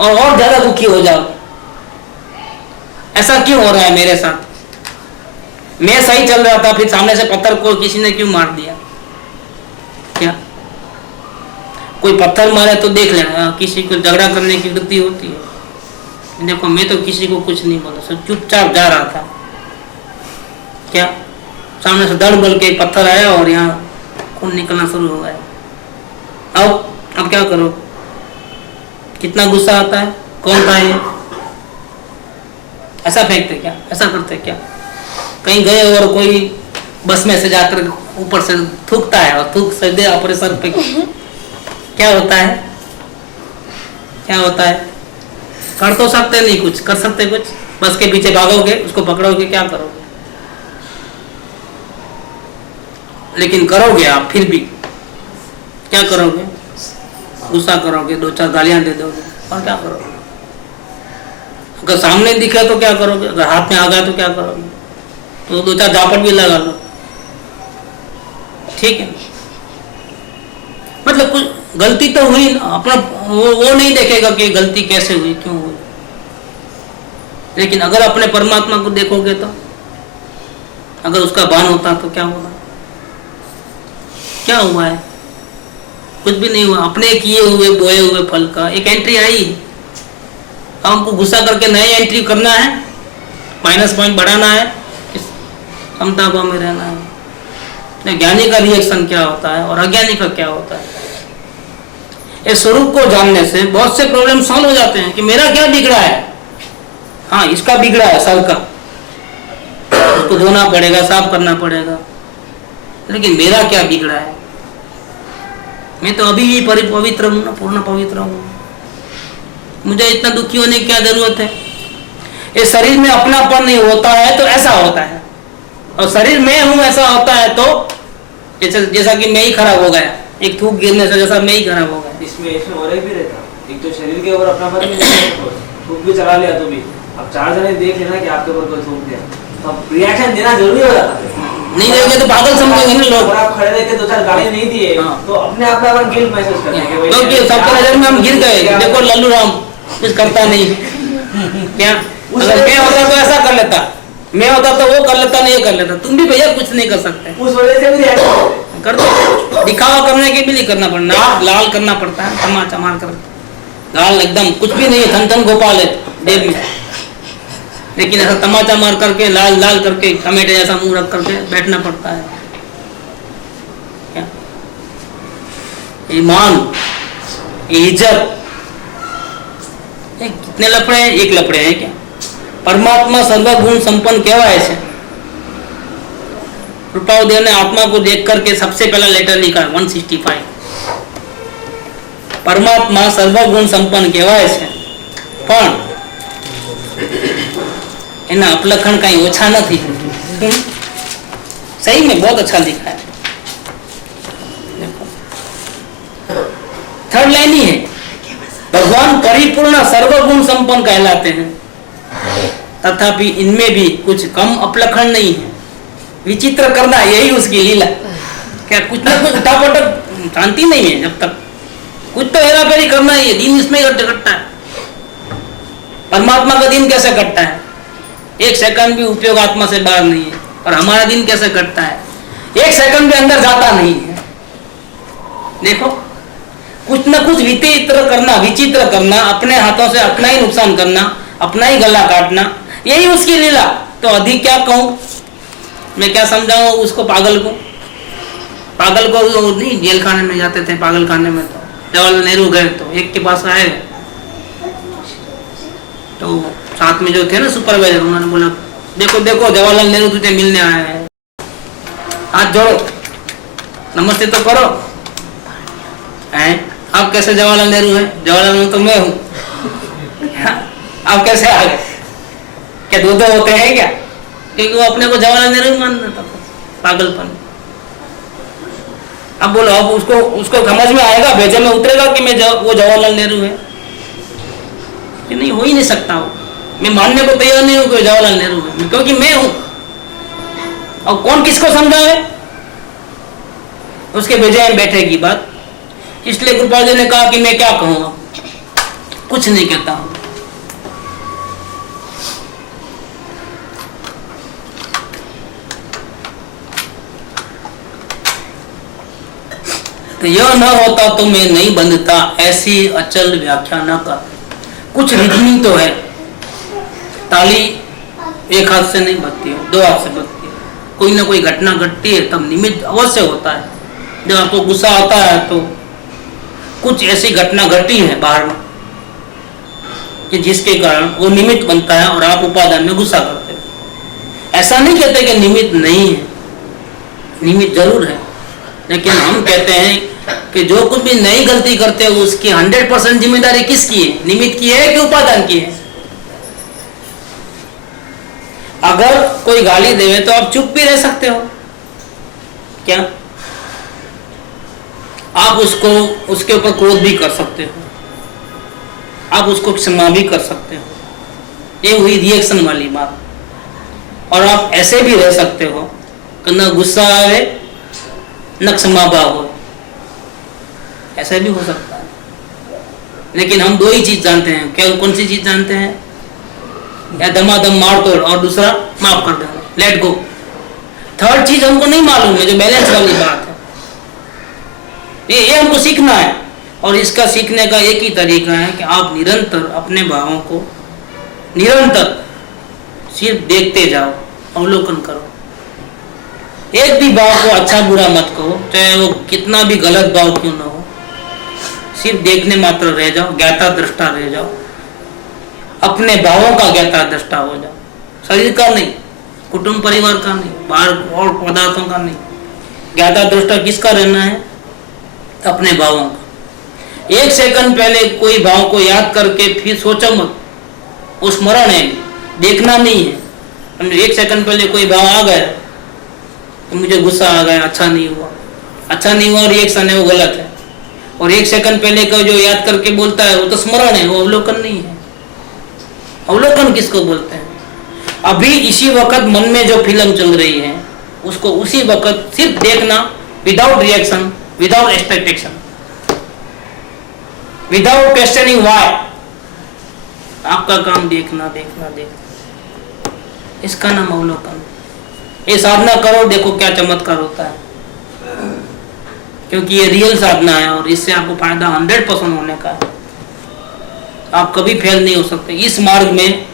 और ज्यादा दुखी हो जाओ। ऐसा क्यों हो रहा है मेरे साथ? मैं सही चल रहा था, फिर सामने से पत्थर को किसी ने क्यों मार दिया? क्या? कोई पत्थर मारे तो देख लेना, किसी को झगड़ा करने की वृत्ति होती है। देखो मैं तो किसी को कुछ नहीं बोला, सब चुपचाप जा रहा था। क्या? सामने से धड़ बोल के एक पत्थर आया और यहाँ खून निकलना शुरू हो गया। अब क्या करो? कितना गुस्सा आता है? कौन था ये? ऐसा फेंकते क्या? ऐसा करते क्या? कहीं गए और कोई बस में से जाकर ऊपर से थूकता है और थूक सीधे अपने सर पे, क्या होता है? क्या होता है? कर तो सकते नहीं, कुछ कर सकते कुछ? बस के पीछे भागोगे, उसको पकड़ोगे, क्या करोगे? लेकिन करोगे आप, फिर भी क्या करोगे? गुस्सा करोगे, 2-4 गालियां दे दोगे, और क्या करोगे? अगर सामने दिखे तो क्या करोगे? अगर हाथ में आ गया तो क्या करोगे? तो 2-4 झापट भी लगा लो, ठीक है? मतलब कुछ गलती तो हुई ना, अपना वो नहीं देखेगा कि गलती कैसे हुई, क्यों हुई। लेकिन अगर अपने परमात्मा को देखोगे तो, अगर उसका भान होता तो क्या होगा? क्या हुआ है? कुछ भी नहीं हुआ। अपने किए हुए बोए हुए फल का एक एंट्री आई, हमको गुस्सा करके नई एंट्री करना है, माइनस पॉइंट बढ़ाना है, समता भाव में रहना है। ज्ञानी का रिएक्शन क्या होता है और अज्ञानी का क्या होता है? इस स्वरूप को जानने से बहुत से प्रॉब्लम सॉल्व हो जाते हैं कि मेरा क्या बिगड़ा है। हाँ, इसका बिगड़ा है सर का, उसको धोना पड़ेगा, साफ करना पड़ेगा, लेकिन मेरा क्या बिगड़ा है? मैं तो अभी भी पवित्र हूँ ना, पूर्ण पवित्र हूँ, मुझे इतना दुखी होने की क्या जरूरत है? इस शरीर में अपनापन नहीं होता है तो ऐसा होता है, और शरीर में हूं ऐसा होता है तो जैसा कि मैं ही खराब हो गया, एक थूक गिरने से जैसा मैं ही खराब हो गया। इसमें और एक भी रहता, एक तो शरीर के ऊपर अपना पन नहीं, थूक भी चला लिया तो भी अब 4 जने देख लेना कि आपके ऊपर कोई थूक दिया, तो अब रिएक्शन देना जरूरी हो जाता है। नहीं देंगे तो पागल समझेंगे ना लोग। आप खड़े रह के 2-4 गाली नहीं दिए तो अपने आप में गिल्ट महसूस करते हैं क्योंकि सबके नजर में हम गिर गए, देखो लल्लू राम कुछ करता नहीं क्या, अगर मैं होता तो ऐसा कर लेता, मैं होता तो वो कर लेता, नहीं कर लेता, तुम भी भैया कुछ नहीं कर सकते, उस वजह से भी रिएक्शन कर दो। दिखावा करने के भी नहीं करना पड़ना, लाल करना पड़ता है, तमाचा मार कर लाल एकदम कुछ भी नहीं है, थन थन गोपाल है देव में, लेकिन ऐसा तमाचा मार करके लाल लाल करके टमाटे जैसा मुंह रख करके बैठना पड़ता है। क्या ईमान, इज्जत, कितने लफड़े हैं? एक लफड़े हैं क्या? परमात्मा सर्वगुण संपन्न कहवाय છે। कृपादेव ने आत्मा को देख करके सबसे पहला लेटर लिखा 165। परमात्मा सर्वगुण संपन्न कहवाय છે, પણ એના અપલખણ કઈ ઓછા નથી। सही में बहुत अच्छा लिखा है। थर्ड लाइन ही है, भगवान परिपूर्ण सर्वगुण संपन्न कहलाते हैं, तथापि इनमें भी कुछ कम अपलखण नहीं है। विचित्र करना यही उसकी लीला, क्या कुछ ना कुछ उठापटक शांति नहीं है, जब तक कुछ तो हेरा फेरी करना ही है। दिन इसमें कटता है, परमात्मा का दिन कैसे कटता है? एक सेकंड भी उपयोग आत्मा से बाहर नहीं है, और हमारा दिन कैसे कटता है? एक सेकंड भी अंदर जाता नहीं है। देखो कुछ ना कुछ विचित्र करना, अपने हाथों से अपना ही नुकसान करना, अपना ही गला काटना, यही उसकी लीला। तो अधिक क्या कहूं मैं, क्या समझाऊं उसको? पागल को वो नहीं जेल खाने में जाते थे, पागल खाने में तो जवाहरलाल नेहरू गए तो एक के पास आए, तो साथ में जो थे ना सुपरवाइजर, उन्होंने बोला देखो देखो जवाहरलाल नेहरू तुझे मिलने आए हैं, हाथ जोड़ो, नमस्ते तो करो। आप कैसे जवाहरलाल नेहरू हैं? जवाहरलाल नेहरू तो मैं हूँ। आप कैसे आ गए? क्या दो होते हैं क्या? क्योंकि वो अपने को जवाहरलाल नेहरू मानता था, पागलपन। अब बोलो, अब उसको समझ में आएगा, भेजे में उतरेगा कि वो जवाहरलाल नेहरू है? कि नहीं, हो ही नहीं सकता। वो मैं मानने को तैयार नहीं हूं कि जवाहरलाल नेहरू है, क्योंकि मैं हूं। और कौन किसको समझाए? उसके भेजे में बैठे की बात। इसलिए कृपाल जी ने कहा कि मैं क्या कहूंगा, कुछ नहीं कहता हूं। तो यह न होता तो मैं नहीं बंधता, ऐसी अचल व्याख्या न कर। कुछ रीजनिंग तो है, ताली एक हाथ से नहीं बजती है, 2 हाथ से बजती है। कोई ना कोई घटना घटती है तब निमित्त अवश्य होता है। जब आपको गुस्सा आता है तो कुछ ऐसी घटना घटी है बाहर में कि जिसके कारण वो निमित्त बनता है और आप उपादान में गुस्सा करते हो। ऐसा नहीं कहते कि निमित्त नहीं है, निमित्त जरूर है, लेकिन हम कहते हैं कि जो कुछ भी नई गलती करते हो उसकी 100% जिम्मेदारी किसकी है? निमित्त की है कि उपादान की है? अगर कोई गाली देवे तो आप चुप भी रह सकते हो क्या? आप उसके ऊपर क्रोध भी कर सकते हो, आप उसको क्षमा भी कर सकते हो, ये हुई रिएक्शन वाली बात। और आप ऐसे भी रह सकते हो कि न गुस्सा आवे न क्षमा भाव हो, ऐसा भी हो सकता है। लेकिन हम 2 ही चीज जानते हैं। क्या कौन सी चीज जानते हैं? या दमादम मार तोड़, और दूसरा माफ कर देना, लेट गो। थर्ड चीज हमको नहीं मालूम है, जो बैलेंस वाली बात है। ये हमको सीखना है, और इसका सीखने का एक ही तरीका है कि आप निरंतर अपने भावों को निरंतर सिर्फ देखते जाओ, अवलोकन करो। एक भी भाव को अच्छा बुरा मत कहो, चाहे वो कितना भी गलत भाव क्यों ना हो, सिर्फ देखने मात्र रह जाओ, ज्ञाता दृष्टा रह जाओ, अपने भावों का ज्ञाता दृष्टा हो जाओ, शरीर का नहीं, कुटुंब परिवार का नहीं, बाहर और पदार्थों का नहीं। ज्ञाता दृष्टा किसका रहना है? अपने भावों का। 1 सेकंड पहले कोई भाव को याद करके फिर सोचो मत, वो स्मरण है, देखना नहीं है। 1 सेकंड पहले कोई भाव आ गया तो मुझे गुस्सा आ गया, अच्छा नहीं हुआ, अच्छा नहीं हुआ रिएक्शन है वो गलत है। और 1 सेकंड पहले का जो याद करके बोलता है वो तो स्मरण है, वो अवलोकन नहीं है। अवलोकन किसको बोलते हैं? अभी इसी वक्त मन में जो फिल्म चल रही है उसको उसी वक्त सिर्फ देखना, without reaction, without expectation, without questioning why. आपका काम देखना देखना देखना, इसका नाम अवलोकन। ये साधना करो, देखो क्या चमत्कार होता है, क्योंकि ये रियल साधना है और इससे आपको फायदा 100% होने का है। आप कभी फेल नहीं हो सकते इस मार्ग में।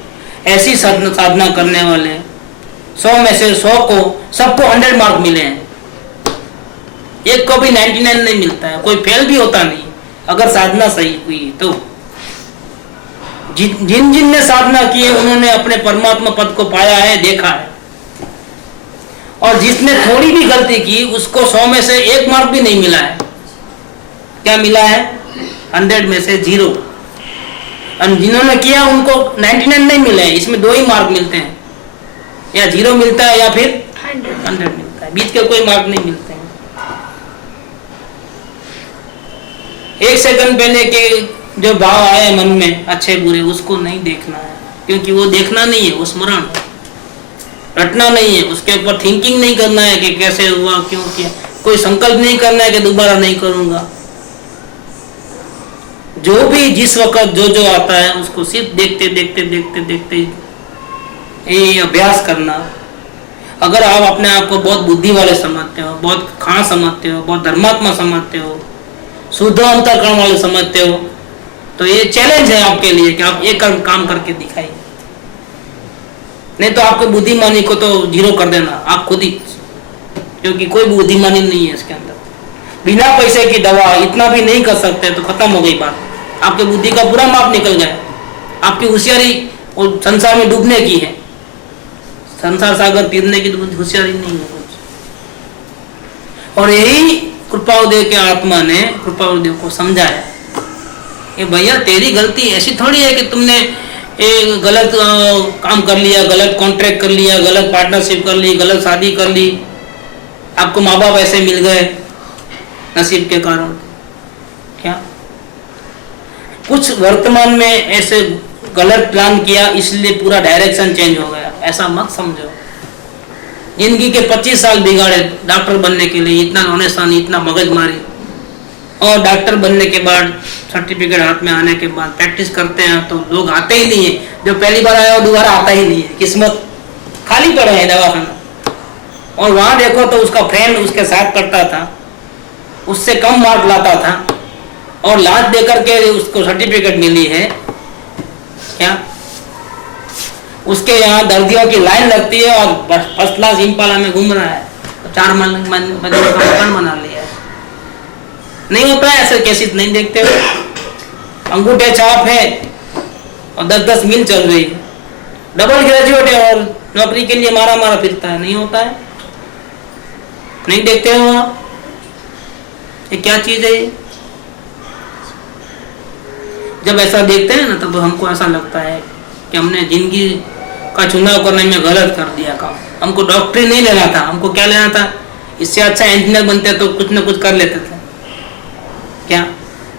ऐसी साधना करने वाले 100 में से 100 को, सबको 100 मार्क मिले हैं, एक को भी 99 नहीं मिलता है, कोई फेल भी होता नहीं अगर साधना सही हुई तो। जिन जिन ने साधना की है उन्होंने अपने परमात्मा पद को पाया है, देखा है। और जिसने थोड़ी भी गलती की उसको 100 में से 1 मार्क भी नहीं मिला है। क्या मिला है? 100 में से 0। और जिन्होंने किया उनको 99 नहीं मिले हैं, इसमें 2 ही मार्क मिलते हैं, या 0 मिलता है या फिर 100 मिलता है, बीच के कोई मार्क नहीं मिलते हैं। 1 सेकंड पहले के जो भाव आए मन में अच्छे बुरे, उसको नहीं देखना है, क्योंकि वो देखना नहीं है, वो स्मरण है, रटना नहीं है, उसके ऊपर थिंकिंग नहीं करना है कि कैसे हुआ, क्यों किया, कोई संकल्प नहीं करना है कि दोबारा नहीं करूंगा। जो भी जिस वक्त जो आता है उसको सिर्फ देखते देखते देखते देखते ये अभ्यास करना। अगर आप अपने आप को बहुत बुद्धि वाले समझते हो, बहुत खां समझते हो, बहुत धर्मात्मा समझते हो, शुद्ध अंतःकरण वाले समझते हो, तो ये चैलेंज है आपके लिए कि आप एक काम करके दिखाइए। नहीं तो आपके बुद्धिमानी को तो 0 कर देना आप खुद ही, क्योंकि कोई बुद्धिमानी नहीं है इसके अंदर। बिना पैसे की दवा इतना भी नहीं कर सकते तो खत्म हो गई बात। आपके बुद्धि का पूरा माप निकल गया। आपकी होशियारी और संसार में डूबने की है, संसार सागर तीरने की होशियारी नहीं है कुछ। और यही कृपादेव के आत्मा ने कृपादेव को समझाया कि भैया तेरी गलती ऐसी थोड़ी है कि तुमने एक गलत काम कर लिया, गलत कॉन्ट्रैक्ट कर लिया, गलत पार्टनरशिप कर ली, गलत शादी कर ली, आपको माँ बाप ऐसे मिल गए नसीब के कारण। क्या कुछ वर्तमान में ऐसे गलत प्लान किया इसलिए पूरा डायरेक्शन चेंज हो गया, ऐसा मत समझो। जिंदगी के 25 साल बिगाड़े डॉक्टर बनने के लिए, इतना रोनेसानी, इतना मगजमारी, और डॉक्टर बनने के बाद सर्टिफिकेट हाथ में आने के बाद प्रैक्टिस करते हैं तो लोग आते ही नहीं है। जो पहली बार आया वो दोबारा आता ही नहीं है, किस्मत खाली पड़े है दवाखाना। और वहां देखो तो उसका फ्रेंड उसके साथ करता था, उससे कम मार्क लाता था, और लात देकर के उसको सर्टिफिकेट मिली है। क्या उसके यहाँ दर्दियों की लाइन लगती है और फर्स्ट क्लास इम्पाला में घूम रहा है, तो 4 महीने का मकान बना लिया है। नहीं होता है ऐसे केसेस, नहीं देखते हो? अंगूठे छाप है और 10-10 मिल चल रही है, डबल ग्रेजुएट है और नौकरी के लिए मारा मारा फिरता है। नहीं होता है, नहीं देखते हो आप? ये क्या चीज है ये? जब ऐसा देखते हैं ना तब हमको ऐसा लगता है कि हमने जिंदगी का चुनाव करने में गलत कर दिया काम। हमको डॉक्टरी नहीं लेना था, हमको क्या लेना था? इससे अच्छा इंजीनियर बनते तो कुछ ना कुछ कर लेते थे। क्या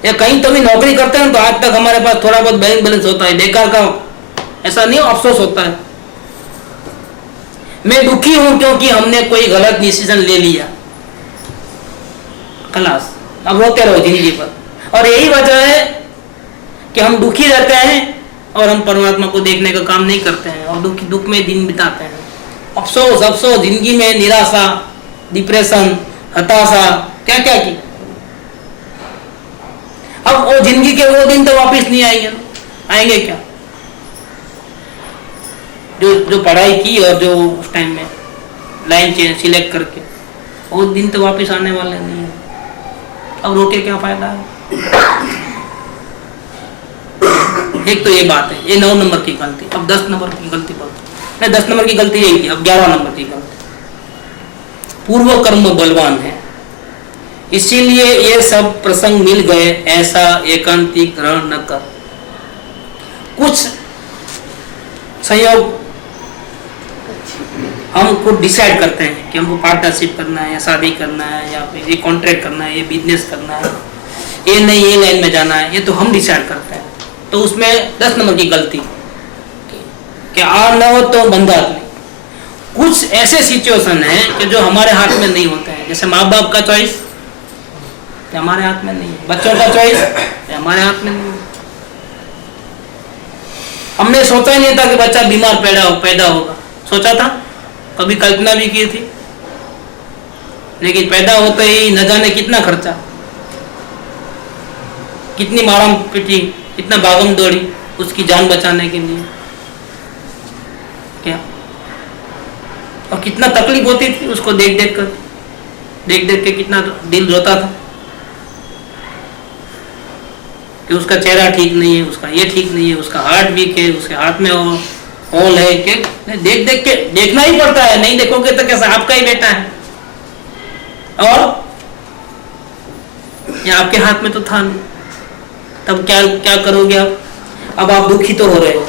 या कहीं तो भी नौकरी करते हैं तो आज तक हमारे पास थोड़ा बहुत बैंक बैलेंस होता है, बेकार का ऐसा नहीं अफसोस होता है। मैं दुखी हूं क्योंकि हमने कोई गलत डिसीजन ले लिया, खलास, अब रोते रहो जिंदगी पर। और यही वजह है कि हम दुखी रहते हैं और हम परमात्मा को देखने का काम नहीं करते हैं और दुख में दिन बिताते हैं। अफसोस अफसोस, जिंदगी में निराशा, डिप्रेशन, हताशा, क्या क्या की। अब वो जिंदगी के वो दिन तो वापस नहीं आएंगे, आएंगे क्या? जो पढ़ाई की और जो उस टाइम में लाइन सिलेक्ट करके, वो दिन तो वापस आने वाले नहीं है। अब रोके क्या फायदा है? एक तो ये बात है, ये 9 नंबर की गलती। अब 10 नंबर की गलती बोलते नहीं, 10 नंबर की गलती यही थी, अब 11 नंबर की गलती। पूर्व कर्म बलवान है, इसीलिए ये सब प्रसंग मिल गए, ऐसा एकांतिक ग्रहण न कर। कुछ संयोग हम खुद डिसाइड करते हैं कि हमको पार्टनरशिप करना है या शादी करना है या फिर ये कॉन्ट्रैक्ट करना है, ये बिजनेस करना है, ये नहीं ये लाइन में जाना है, ये तो हम डिसाइड करते हैं। तो उसमें 10 नंबर की गलती कि आ न हो तो बंदा नहीं। कुछ ऐसे सिचुएशन है कि जो हमारे हाथ में नहीं होते हैं, जैसे माँ बाप का चॉइस हमारे हाथ में नहीं है, बच्चों का चॉइस हमारे हाथ में नहीं है। हमने सोचा ही नहीं था कि बच्चा बीमार पैदा होगा, सोचा था? कभी कल्पना भी की थी? लेकिन पैदा होते ही न जाने कितना खर्चा, कितनी मारम पिटी, कितना भागम दौड़ी उसकी जान बचाने के लिए, क्या और कितना तकलीफ होती थी उसको देख देख के कितना दिल रोता था कि उसका चेहरा ठीक नहीं है, उसका ये ठीक नहीं है, उसका हार्ट वीक है, उसके हाथ में होल है, कि देख के देखना ही पड़ता है, नहीं देखोगे तो कैसा, आपका ही बेटा है और ये आपके हाथ में तो था नहीं। तब क्या करोगे आप? अब आप दुखी तो हो रहे हो,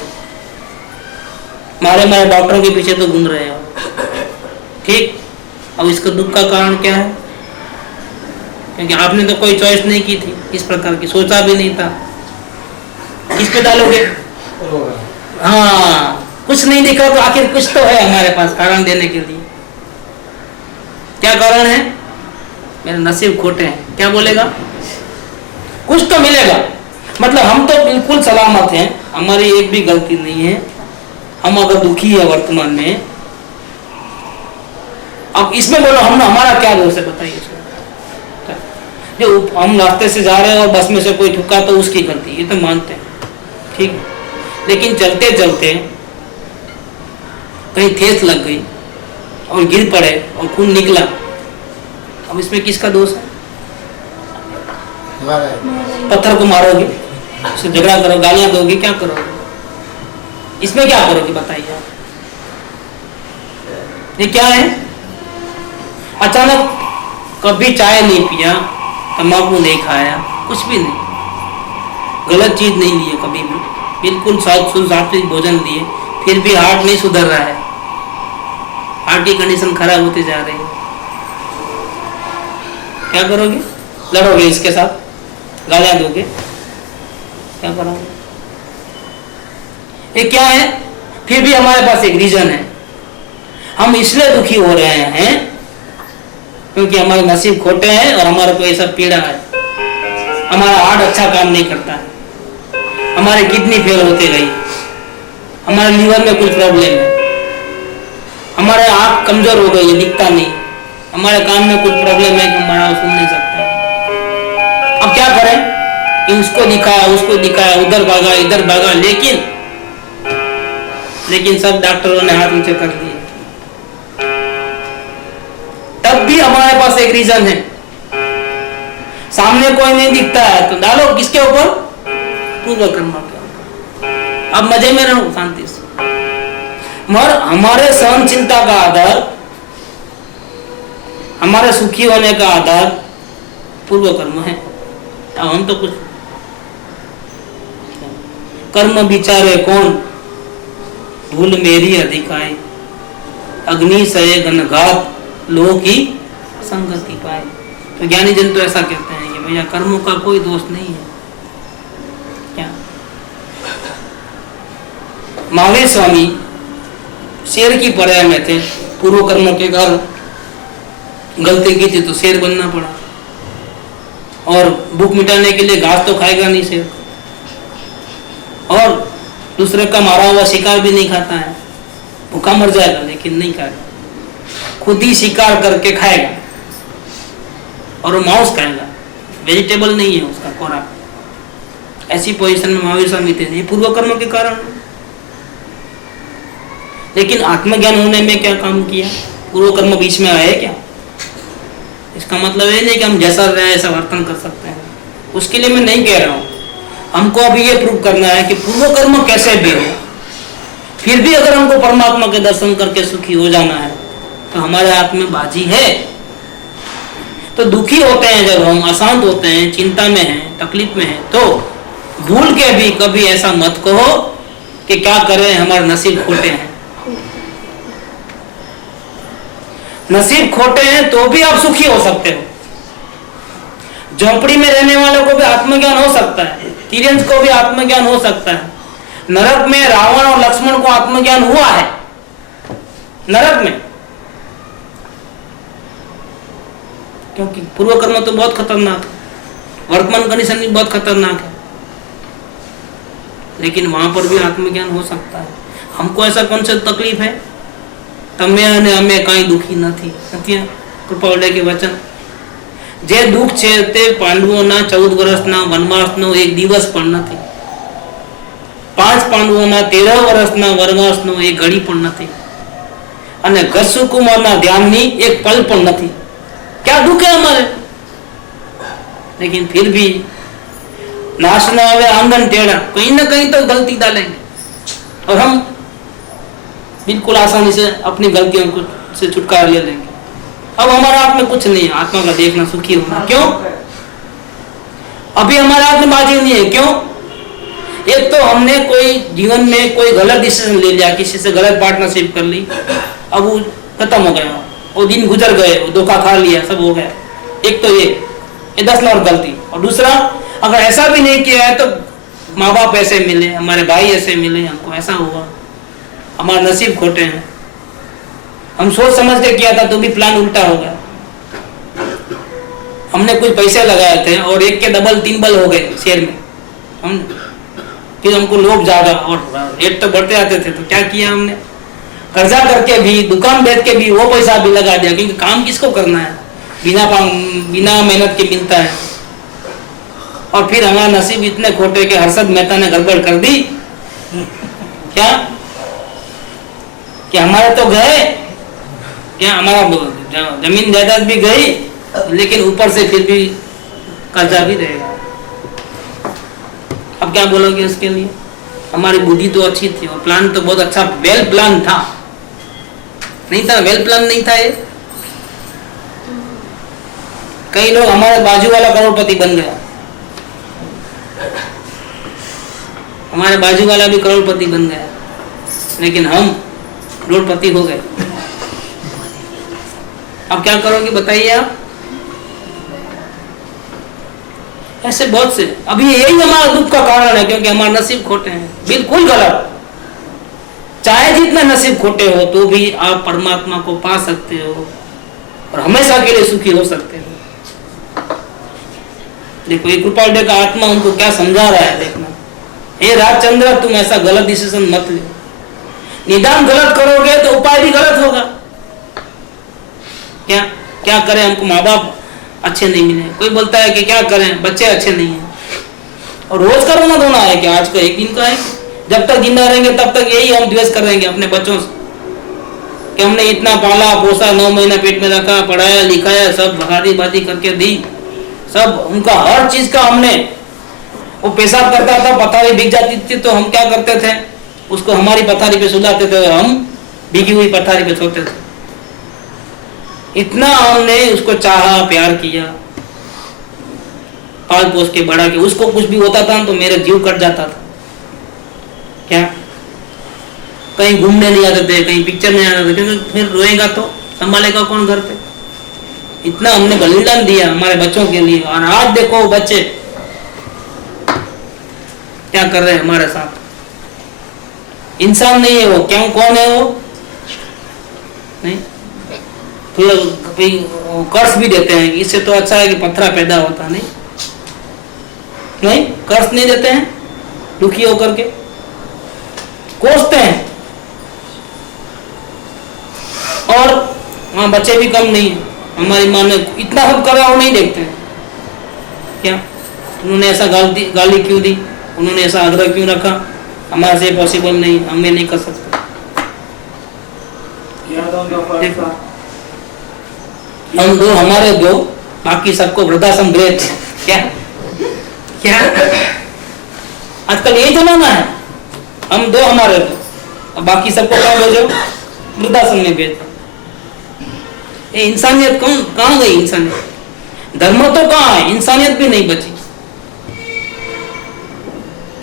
मारे डॉक्टरों के पीछे तो घूम रहे हो, ठीक। अब इसका दुख का कारण क्या है? क्योंकि आपने तो कोई चॉइस नहीं की थी इस प्रकार की, सोचा भी नहीं था। किस पे डालोगे? हाँ, कुछ नहीं दिखा तो आखिर कुछ तो है हमारे पास कारण देने के लिए। क्या कारण है? मेरे नसीब खोटे हैं, क्या बोलेगा? कुछ तो मिलेगा। मतलब हम तो बिल्कुल सलामत हैं, हमारी एक भी गलती नहीं है। हम अगर दुखी है वर्तमान में, अब इसमें बोलो हम हमारा क्या दोष है, बताइए। जो हम रास्ते से जा रहे हैं और बस में से कोई ठुका तो उसकी गलती, ये तो मानते हैं, ठीक। लेकिन चलते चलते कहीं ठेस लग गई और गिर पड़े और खून निकला, अब इसमें किसका दोष है? पत्थर को मारोगे, उससे झगड़ा करो, गालियां दोगे, क्या करोगे? इसमें क्या करोगे बताइए आप? ये क्या है? अचानक कभी चाय नहीं पिया, तंबाकू नहीं खाया, कुछ भी नहीं, गलत चीज नहीं लिए कभी भी, बिल्कुल सात्विक भोजन लिए, फिर भी हार्ट नहीं सुधर रहा है, हार्ट की कंडीशन खराब होती जा रही है। क्या करोगे? लड़ोगे इसके साथ, गालियां दोगे, क्या करोगे? ये क्या है? फिर भी हमारे पास एक रीजन है, हम इसलिए दुखी हो रहे हैं क्योंकि हमारे नसीब खोटे हैं और हमारे को ऐसा पीड़ा है, हमारा हार्ट अच्छा काम नहीं करता है, हमारी किडनी फेल होते गई, हमारे लीवर में कुछ प्रॉब्लम है, हमारे आँख कमजोर हो गई है, दिखता नहीं, हमारे कान में कुछ प्रॉब्लम है कि हमारा सुन नहीं सकते। अब क्या करें कि उसको दिखाया, उसको दिखाया, उधर भागा, इधर भागा, लेकिन सब डॉक्टरों ने हाथ नीचे कर दिए। तब भी हमारे पास एक रीजन है, सामने कोई नहीं दिखता है तो डालो किसके ऊपर? पूर्व कर्म के ऊपर। अब मजे में रहो शांति से। मगर हमारे सहनशीलता का आधार, हमारे सुखी होने का आधार पूर्व कर्म है। अब हम तो कुछ कर्म विचारे कौन, भूल मेरी अधिकाई, अग्नि सये घनघात, लोह की संगति पाए। तो ज्ञानी जन तो ऐसा कहते हैं कि भैया कर्मों का कोई दोष नहीं है। क्या महावीर स्वामी शेर की पर्याय में थे, पूर्व कर्मों के कारण गलती की थी तो शेर बनना पड़ा, और भूख मिटाने के लिए घास तो खाएगा नहीं शेर, और दूसरे का मारा हुआ शिकार भी नहीं खाता है, भूखा मर जाएगा लेकिन नहीं खाएगा, खुद ही शिकार करके खाएगा और वो मांस खाएगा, वेजिटेबल नहीं है उसका खुराक। ऐसी पोजीशन में महावीर स्वामी थे, पूर्व कर्म के कारण। लेकिन आत्मज्ञान होने में क्या काम किया? पूर्व कर्म बीच में आए क्या? इसका मतलब ये नहीं कि हम जैसा रहे ऐसा वर्तन कर सकते हैं, उसके लिए मैं नहीं कह रहा हूँ। हमको अभी ये प्रूव करना है कि पूर्व कर्म कैसे भी हो, फिर भी अगर हमको परमात्मा के दर्शन करके सुखी हो जाना है तो हमारे हाथ में बाजी है। तो दुखी होते हैं जब हम, अशांत होते हैं, चिंता में हैं, तकलीफ में हैं, तो भूल के भी कभी ऐसा मत कहो कि क्या करें हमारे नसीब खोटे हैं। नसीब खोटे हैं तो भी आप सुखी हो सकते हो। झोपड़ी में रहने वालों को भी आत्मज्ञान हो सकता है, तिर्यंस को भी आत्मज्ञान हो सकता है। नरक में रावण और लक्ष्मण को आत्मज्ञान हुआ है, नरक में, क्योंकि पूर्व कर्म तो बहुत खतरनाक है, वर्तमान कंडीशन भी बहुत खतरनाक है, लेकिन वहां पर भी आत्मज्ञान हो सकता है। हमको ऐसा कौन सा तकलीफ है? तमे અને અમે કાંઈ દુખી નથી, કૃપાવડે के वचन। જે દુઃખ છે તે પાંડવોના 14 વર્ષના વનવાસનો એક દિવસ પણ નથી, 5 પાંડવોના 13 વર્ષના વનવાસનો એક ઘડી પણ નથી, અને ગસુકુમારના ધ્યાનની એક પલ પણ નથી। क्या दुख है हमारे? लेकिन फिर भी नाश न आवे आंगन टेढ़ा, कहीं ना कहीं तो गलती डालेंगे और हम बिल्कुल आसानी से अपनी गलतियों को से छुटकारा ले लेंगे। अब हमारे हाथ में कुछ नहीं है, आत्मा का देखना, सुखी होना। क्यों? अभी हमारे हाथ में बाजी नहीं है। क्यों? एक तो हमने कोई जीवन में कोई गलत डिसीजन ले लिया, किसी से गलत पार्टनरशिप कर ली, अब वो खत्म हो गया, वो दिन गुजर गए, वो धोखा खा लिया, सब हो गया। एक तो ये 10 और गलती। और दूसरा, अगर ऐसा भी नहीं किया है तो माँ बाप ऐसे मिले, हमारे भाई ऐसे मिले, हमको ऐसा हुआ, हमारा नसीब खोटे हैं। हम सोच समझ के किया था तो भी प्लान उल्टा हो गया। हमने कुछ पैसे लगाए थे और एक के डबल 3 बल हो गए शेयर में, हम फिर हमको लोभ जागा और रेट तो बढ़ते आते थे, तो क्या किया हमने? कर्जा करके भी, दुकान बेच के भी वो पैसा भी लगा दिया, क्योंकि काम किसको करना है? बिना मेहनत के मिलता है। और फिर हमारा नसीब इतने खोटे कि हर्षद मेहता ने गड़बड़ कर दी। क्या कि हमारे तो गए, क्या हमारा जमीन जायदाद भी गई, लेकिन ऊपर से फिर भी कर्जा भी रहेगा। अब क्या बोलोगे इसके लिए? हमारी बुद्धि तो अच्छी थी और प्लान तो बहुत अच्छा, वेल प्लान था, नहीं था? वेल प्लान नहीं था ये? कई लोग, हमारे बाजू वाला करोड़पति बन गया, हमारे बाजू वाला भी करोड़पति बन गया, लेकिन हम करोड़पति हो गए। अब क्या करोगे बताइए आप? ऐसे बहुत से, अभी यही हमारा दुख का कारण है, क्योंकि हमारे नसीब खोटे हैं। बिल्कुल गलत। चाहे जितने नसीब खोटे हो तो भी आप परमात्मा को पा सकते हो और हमेशा के लिए सुखी हो सकते हो। देखो ये कृपालुडे का आत्मा उनको क्या समझा रहा है, देखना। हे राजचंद्र, तुम ऐसा गलत डिसीजन मत लो। निदान गलत करोगे तो उपाय भी गलत होगा। क्या क्या करें? हमको माँ बाप अच्छे नहीं मिले, कोई बोलता है कि क्या करें, बच्चे अच्छे नहीं हैं, और रोज का रोना धोना है कि आज का एक दिन का है। जब तक जिंदा रहेंगे तब तक यही हम द्वेष करेंगे अपने बच्चों से कि हमने इतना पाला पोसा, 9 महीना पेट में रखा, पढ़ाया लिखाया, सब बहादी बादी करके दी, सब उनका हर चीज का हमने, वो पेशाब करता था, पथारी भीग जाती थी, तो हम क्या करते थे? उसको हमारी पथारी पे सुलाते थे, हम भीगी हुई पथारी पे सोते थे। इतना हमने उसको चाहा, प्यार किया, पाल पोस के बड़ा के। उसको कुछ भी होता था तो मेरे जीव कट जाता था। क्या कहीं घूमने नहीं आते थे, कहीं पिक्चर नहीं आते थे, क्योंकि फिर रोएगा तो संभालेगा कौन घर पे? इतना हमने बलिदान दिया हमारे बच्चों के लिए, और आज देखो बच्चे क्या कर रहे हैं हमारे साथ। इंसान नहीं है वो, क्यों? कौन है वो? नहीं, फिर कर्ज भी देते हैं। इससे तो अच्छा है कि पत्थरा पैदा होता। नहीं, कर्ज नहीं देते हैं, दुखी होकर के कोसते हैं। और वहां बच्चे भी कम नहीं है। हमारी माँ ने इतना सब करा, वो नहीं देखते हैं। क्या उन्होंने ऐसा गाली क्यों दी, उन्होंने ऐसा आग्रह क्यों रखा? हमारे से पॉसिबल नहीं, हम नहीं कर सकते। हम दो, हमारे दो, बाकी सबको वृद्धाश्रम भेज। क्या क्या आजकल यही जमाना है, हम दो, हमारे दो, और बाकी सबको क्या भेजो? वृद्धाश्रम में भेजो। ये इंसानियत कहाँ गई? इंसानियत, धर्म तो कहाँ है? इंसानियत भी नहीं बची।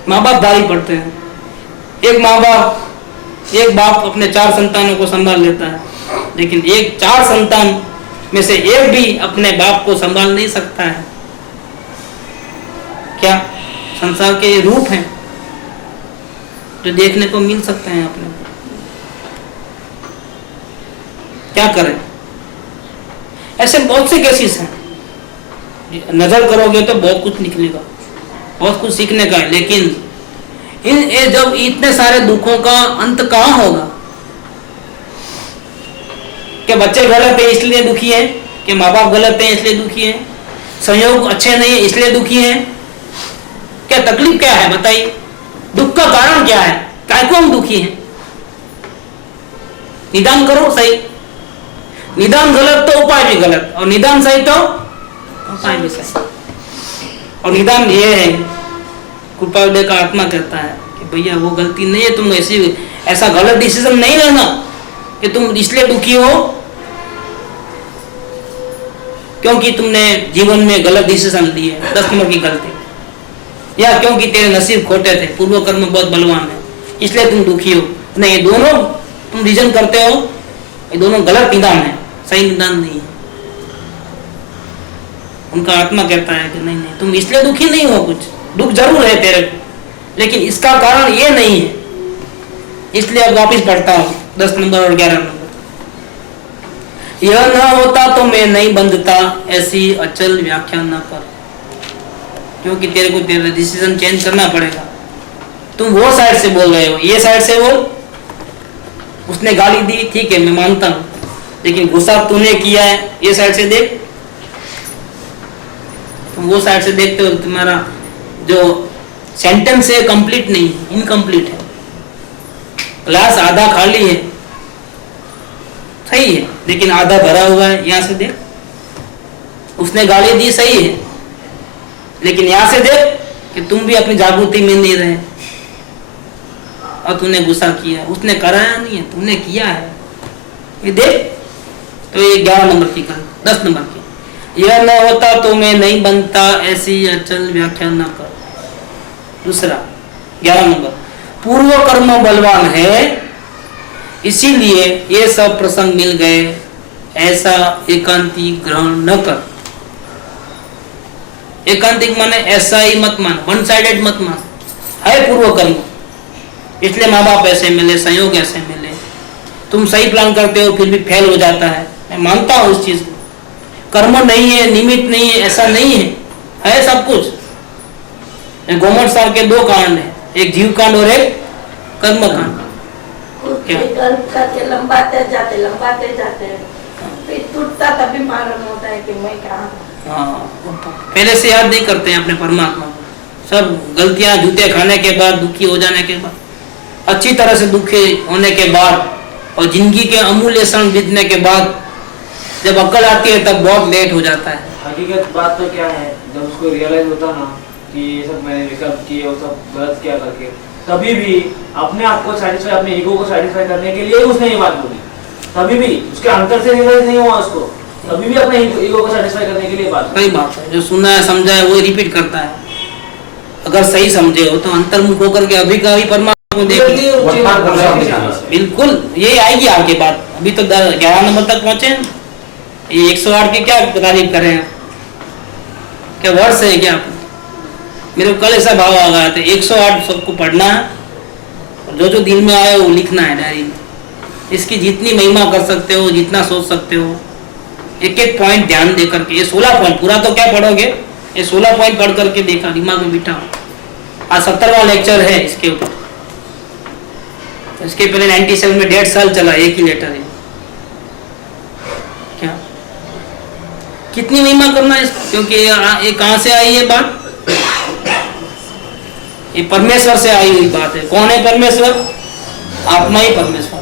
माँ बाप दारी पड़ते हैं। एक बाप अपने 4 संतानों को संभाल लेता है, लेकिन एक 4 संतान में से एक भी अपने बाप को संभाल नहीं सकता है। क्या संसार के रूप हैं जो देखने को मिल सकते हैं अपने को। क्या करें? ऐसे बहुत से केसेस हैं, नजर करोगे तो बहुत कुछ निकलेगा, बहुत कुछ सीखने का है। लेकिन जब इतने सारे दुखों का अंत कहाँ होगा? क्या बच्चे गलत है इसलिए दुखी है? कि माँ बाप गलत है इसलिए दुखी है? संयोग अच्छे नहीं है इसलिए दुखी है? क्या तकलीफ क्या है बताइए? दुख का कारण क्या है? क्या को हम दुखी हैं? निदान करो सही। निदान गलत तो उपाय भी गलत, और निदान सही तो उपाय भी सही। और निदान ये है, कृपालुदय का आत्मा कहता है कि भैया वो गलती नहीं है, तुम ऐसा गलत डिसीजन नहीं लेना कि तुम इसलिए दुखी हो क्योंकि तुमने जीवन में गलत डिसीजन लिए, 10 नंबर की गलती, या क्योंकि तेरे नसीब खोटे थे, पूर्व कर्म बहुत बलवान है इसलिए तुम दुखी हो। नहीं, ये दोनों तुम रीजन करते हो, ये दोनों गलत निदान है, सही निदान नहीं है। उनका आत्मा कहता है कि नहीं नहीं, तुम इसलिए दुखी नहीं हो, कुछ दुख जरूर है तेरे को, लेकिन इसका कारण ये नहीं है। इसलिए अब वापिस पढ़ता हूं 10 नंबर और 11 नंबर। यह न होता तो मैं नहीं बंधता, ऐसी अचल व्याख्या न कर, क्योंकि तेरे को तेरा डिसीजन चेंज करना पड़ेगा। तुम वो साइड से बोल रहे हो, ये साइड से बोल। उसने गाली दी, ठीक है मैं मानता हूं, लेकिन गुस्सा तूने किया है, ये साइड से देख। तुम वो साइड से देखते हो, तुम्हारा जो सेंटेंस है कंप्लीट नहीं है, इनकम्प्लीट है। ग्लास आधा खाली है, सही है, लेकिन आधा भरा हुआ है। यहां से देख, उसने गाली दी, सही है, लेकिन यहां से देख कि तुम भी अपनी जागृति में नहीं रहे और तूने गुस्सा किया। उसने कराया नहीं है, तुमने किया है, ये देख। तो ये 11 नंबर की कर, 10 नंबर की, यह न होता तो मैं नहीं बनता, ऐसी अचल व्याख्या न कर। दूसरा 11 नंबर, पूर्व कर्म बलवान है इसीलिए ये सब प्रसंग मिल गए, ऐसा एकांतिक ग्रहण न कर। एकांतिक माने ऐसा ही मत मान, वन साइडेड मत मान। है पूर्व कर्म, इसलिए माँ बाप ऐसे मिले, संयोग ऐसे मिले, तुम सही प्लान करते हो फिर भी फेल हो जाता है। मैं मानता हूं इस चीज को, कर्म नहीं है, निमित्त नहीं है, ऐसा नहीं है सब कुछ। गोमट साहब के 2 कांड है, एक जीव कांड और एक कर्म कांड। लंबाते जाते फिर टूटता, तभी मालूम होता है कि मैं कहाँ। पहले से याद नहीं करते हैं अपने परमात्मा को। सब गलतियां जूते खाने के बाद, दुखी हो जाने के बाद, अच्छी तरह से दुखी होने के बाद, और जिंदगी के अमूल्य क्षण बीतने के बाद जब अक्ल आती है तब बहुत लेट हो जाता है। हकीकत बात तो क्या है, जब उसको रियलाइज होता ना कि ये सब मैंने विकल्प किए और सब गलत किया करके, तभी भी अपने आप को सेटिस्फाई, अपने ईगो को सेटिस्फाई करने के लिए उसने ये बात बोली। तभी भी उसके अंतर से रियलाइज नहीं हुआ उसको, तभी भी अपने ईगो को सेटिस्फाई करने के लिए बात। सही बात है, जो सुना है समझा है वो रिपीट करता है। अगर सही समझे हो तो अंतर्मुख होकर के अभी का अभी परमात्मा को देख, बिल्कुल यही आएगी आपके बात। अभी तो 11 नंबर तक पहुंचे, ये 108 की क्या तारीफ कर रहे हैं? क्या वर्ष है क्या? मेरे को कल ऐसा भाव आ गया था, 108 सबको पढ़ना है, जो जो दिल में आए वो लिखना है डायरी में। इसकी जितनी महिमा कर सकते हो, जितना सोच सकते हो, एक एक पॉइंट ध्यान दे करके। ये 16 पॉइंट, पूरा तो क्या पढ़ोगे, ये 16 पॉइंट पढ़ करके देखा, दिमाग में बिठा। आज 70वां लेक्चर है इसके ऊपर। इसके पहले 97 में 1.5 साल चला, एक ही लेटर है। क्या कितनी महिमा करना है इसको, क्योंकि ये कहां से आई है बात? ये परमेश्वर से आई हुई बात है। कौन है परमेश्वर? आत्मा ही परमेश्वर।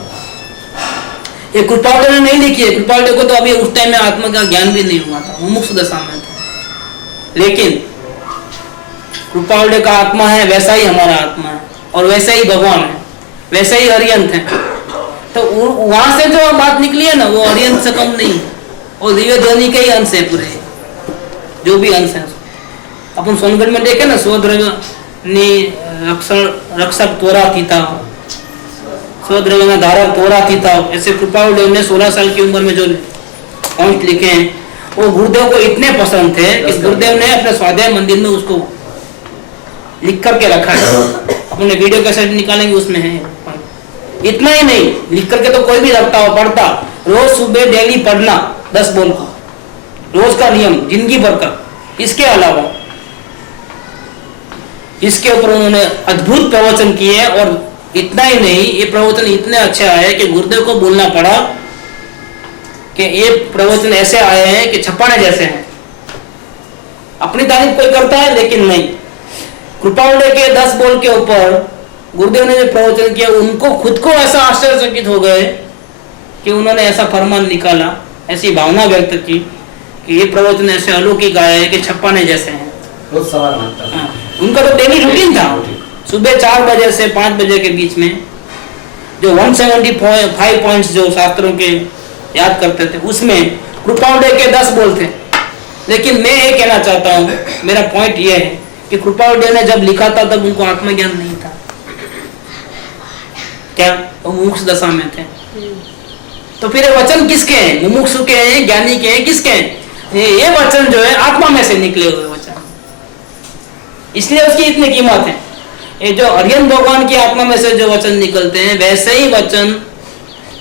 ये कृपालुदय ने नहीं लिखी है। कृपालुदय को तो अभी उस टाइम में आत्मा का ज्ञान भी नहीं हुआ था, वो मुक्त दशा में था। लेकिन कृपालुदय का आत्मा है वैसा ही हमारा आत्मा है, और वैसे ही भगवान है, वैसे ही हरियंत है। तो वहां से जो बात निकली है ना, वो हरियंत से कम नहीं है, और दिव्य ध्वनि के ही अंश है पूरे, जो भी अंश है। अपन सोनगढ़ में देखे ना, स्वद्रव्य रक्षक त्वरा थीता स्वद्रव्य धारक तोराती था, ऐसे कृपालु देव ने 16 साल की उम्र में जो पॉइंट लिखे हैं वो गुरुदेव को इतने पसंद थे कि गुरुदेव ने अपने स्वाध्याय मंदिर में उसको लिख करके रखा है। अपने वीडियो कैसेट निकालेंगे उसमें है। इतना ही नहीं, लिख करके तो कोई भी रखता हो पढ़ता, रोज सुबह डेली पढ़ना 10 बोल का, रोज का नियम जिंदगी भर का। इसके अलावा इसके ऊपर उन्होंने अद्भुत प्रवचन किए और इतना ही नहीं, ये प्रवचन इतने अच्छे आए कि गुरुदेव को बोलना पड़ा कि ये प्रवचन ऐसे आए हैं कि छपाने जैसे हैं। अपनी तारीफ कोई करता है लेकिन नहीं, कृपावड़े के 10 बोल के ऊपर गुरुदेव ने जो प्रवचन किया उनको खुद को ऐसा आश्चर्यचकित हो गए कि उन्होंने ऐसा फरमान निकाला, ऐसी भावना व्यक्त की कि ये प्रवचन ऐसे अलौकिक आए हैं कि छपाने जैसे हैं। रोज सवाल मानता था। उनका तो डेली रूटीन था, सुबह 4 बजे से 5 बजे के बीच में जो 175 पॉइंट्स जो शास्त्रों के याद करते थे उसमें कृपावड़े के 10 बोल थे। लेकिन मैं ये कहना चाहता हूँ, मेरा पॉइंट ये है कि कृपावड़े ने जब लिखा था तब उनको आत्मज्ञान नहीं था। क्या वो मुमुक्ष दशा में थे? तो फिर ये वचन किसके हैं? मुमुक्षु के हैं, ज्ञानी के हैं, किसके हैं? ये वचन जो है आत्मा में से निकले हुए वचन, इसलिए उसकी इतनी कीमत है। ये जो अरिहंत भगवान की आत्मा में से जो वचन निकलते हैं वैसे ही वचन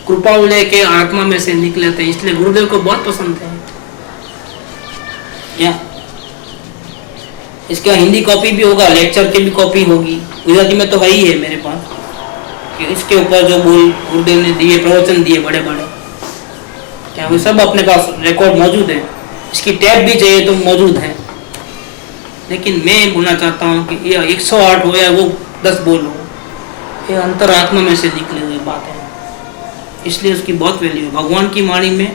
कृपावड़े के आत्मा में से निकले थे, इसलिए गुरुदेव को बहुत पसंद है। या इसका हिंदी कॉपी भी होगा, लेक्चर की भी कॉपी होगी, गुजराती में तो है ही है मेरे पास। कि इसके ऊपर जो बोल गुरुदेव ने दिए, प्रवचन दिए बड़े बड़े, क्या वो सब अपने पास रिकॉर्ड मौजूद है। इसकी टैप भी चाहिए तो मौजूद है। लेकिन मैं बोलना चाहता हूँ कि ये 108 हो या वो 10 बोल हो, ये अंतरात्मा में से निकली हुई बात है, इसलिए उसकी बहुत वैल्यू है। भगवान की वाणी में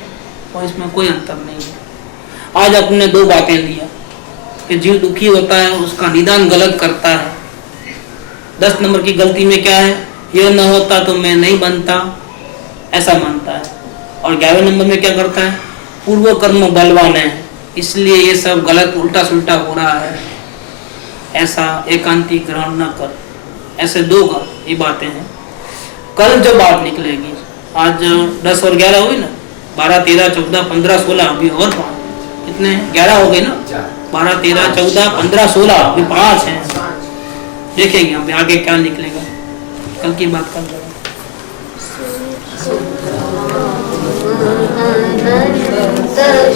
और इसमें कोई अंतर नहीं है। आज अपने 2 बातें लिया कि जीव दुखी होता है, उसका निदान गलत करता है। 10 नंबर की गलती में क्या है? यह न होता तो मैं नहीं बनता, ऐसा मानता है। और 11वें नंबर में क्या करता है? पूर्व कर्म बलवान है, इसलिए ये सब गलत उल्टा सुल्टा हो रहा है, ऐसा एकांती ग्रहण न कर। ऐसे 2 ये बातें हैं। कल जो बात निकलेगी, आज 10 और 11 हुई ना, 12, 13, 14, 15, 16, अभी और 5, कितने 11 हो गए ना, 12, 13, 14, 15, 16, अभी 5 हैं। देखेंगे हम आगे क्या निकलेगा, कल की बात कर रहे हैं।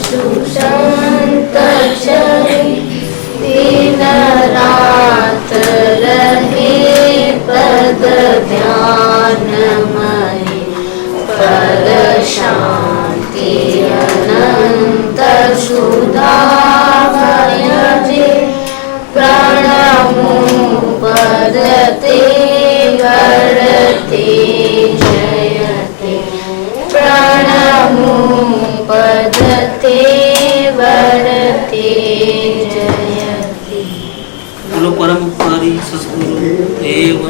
सुशांत दिन रात रहे पद ध्यान मई, पर शांति अनंत सुधा भयजे, प्रणमो पदते करते जयते, प्रणमो पदते वरते जयते। बोलो परम उपकारी सद्गुरु देव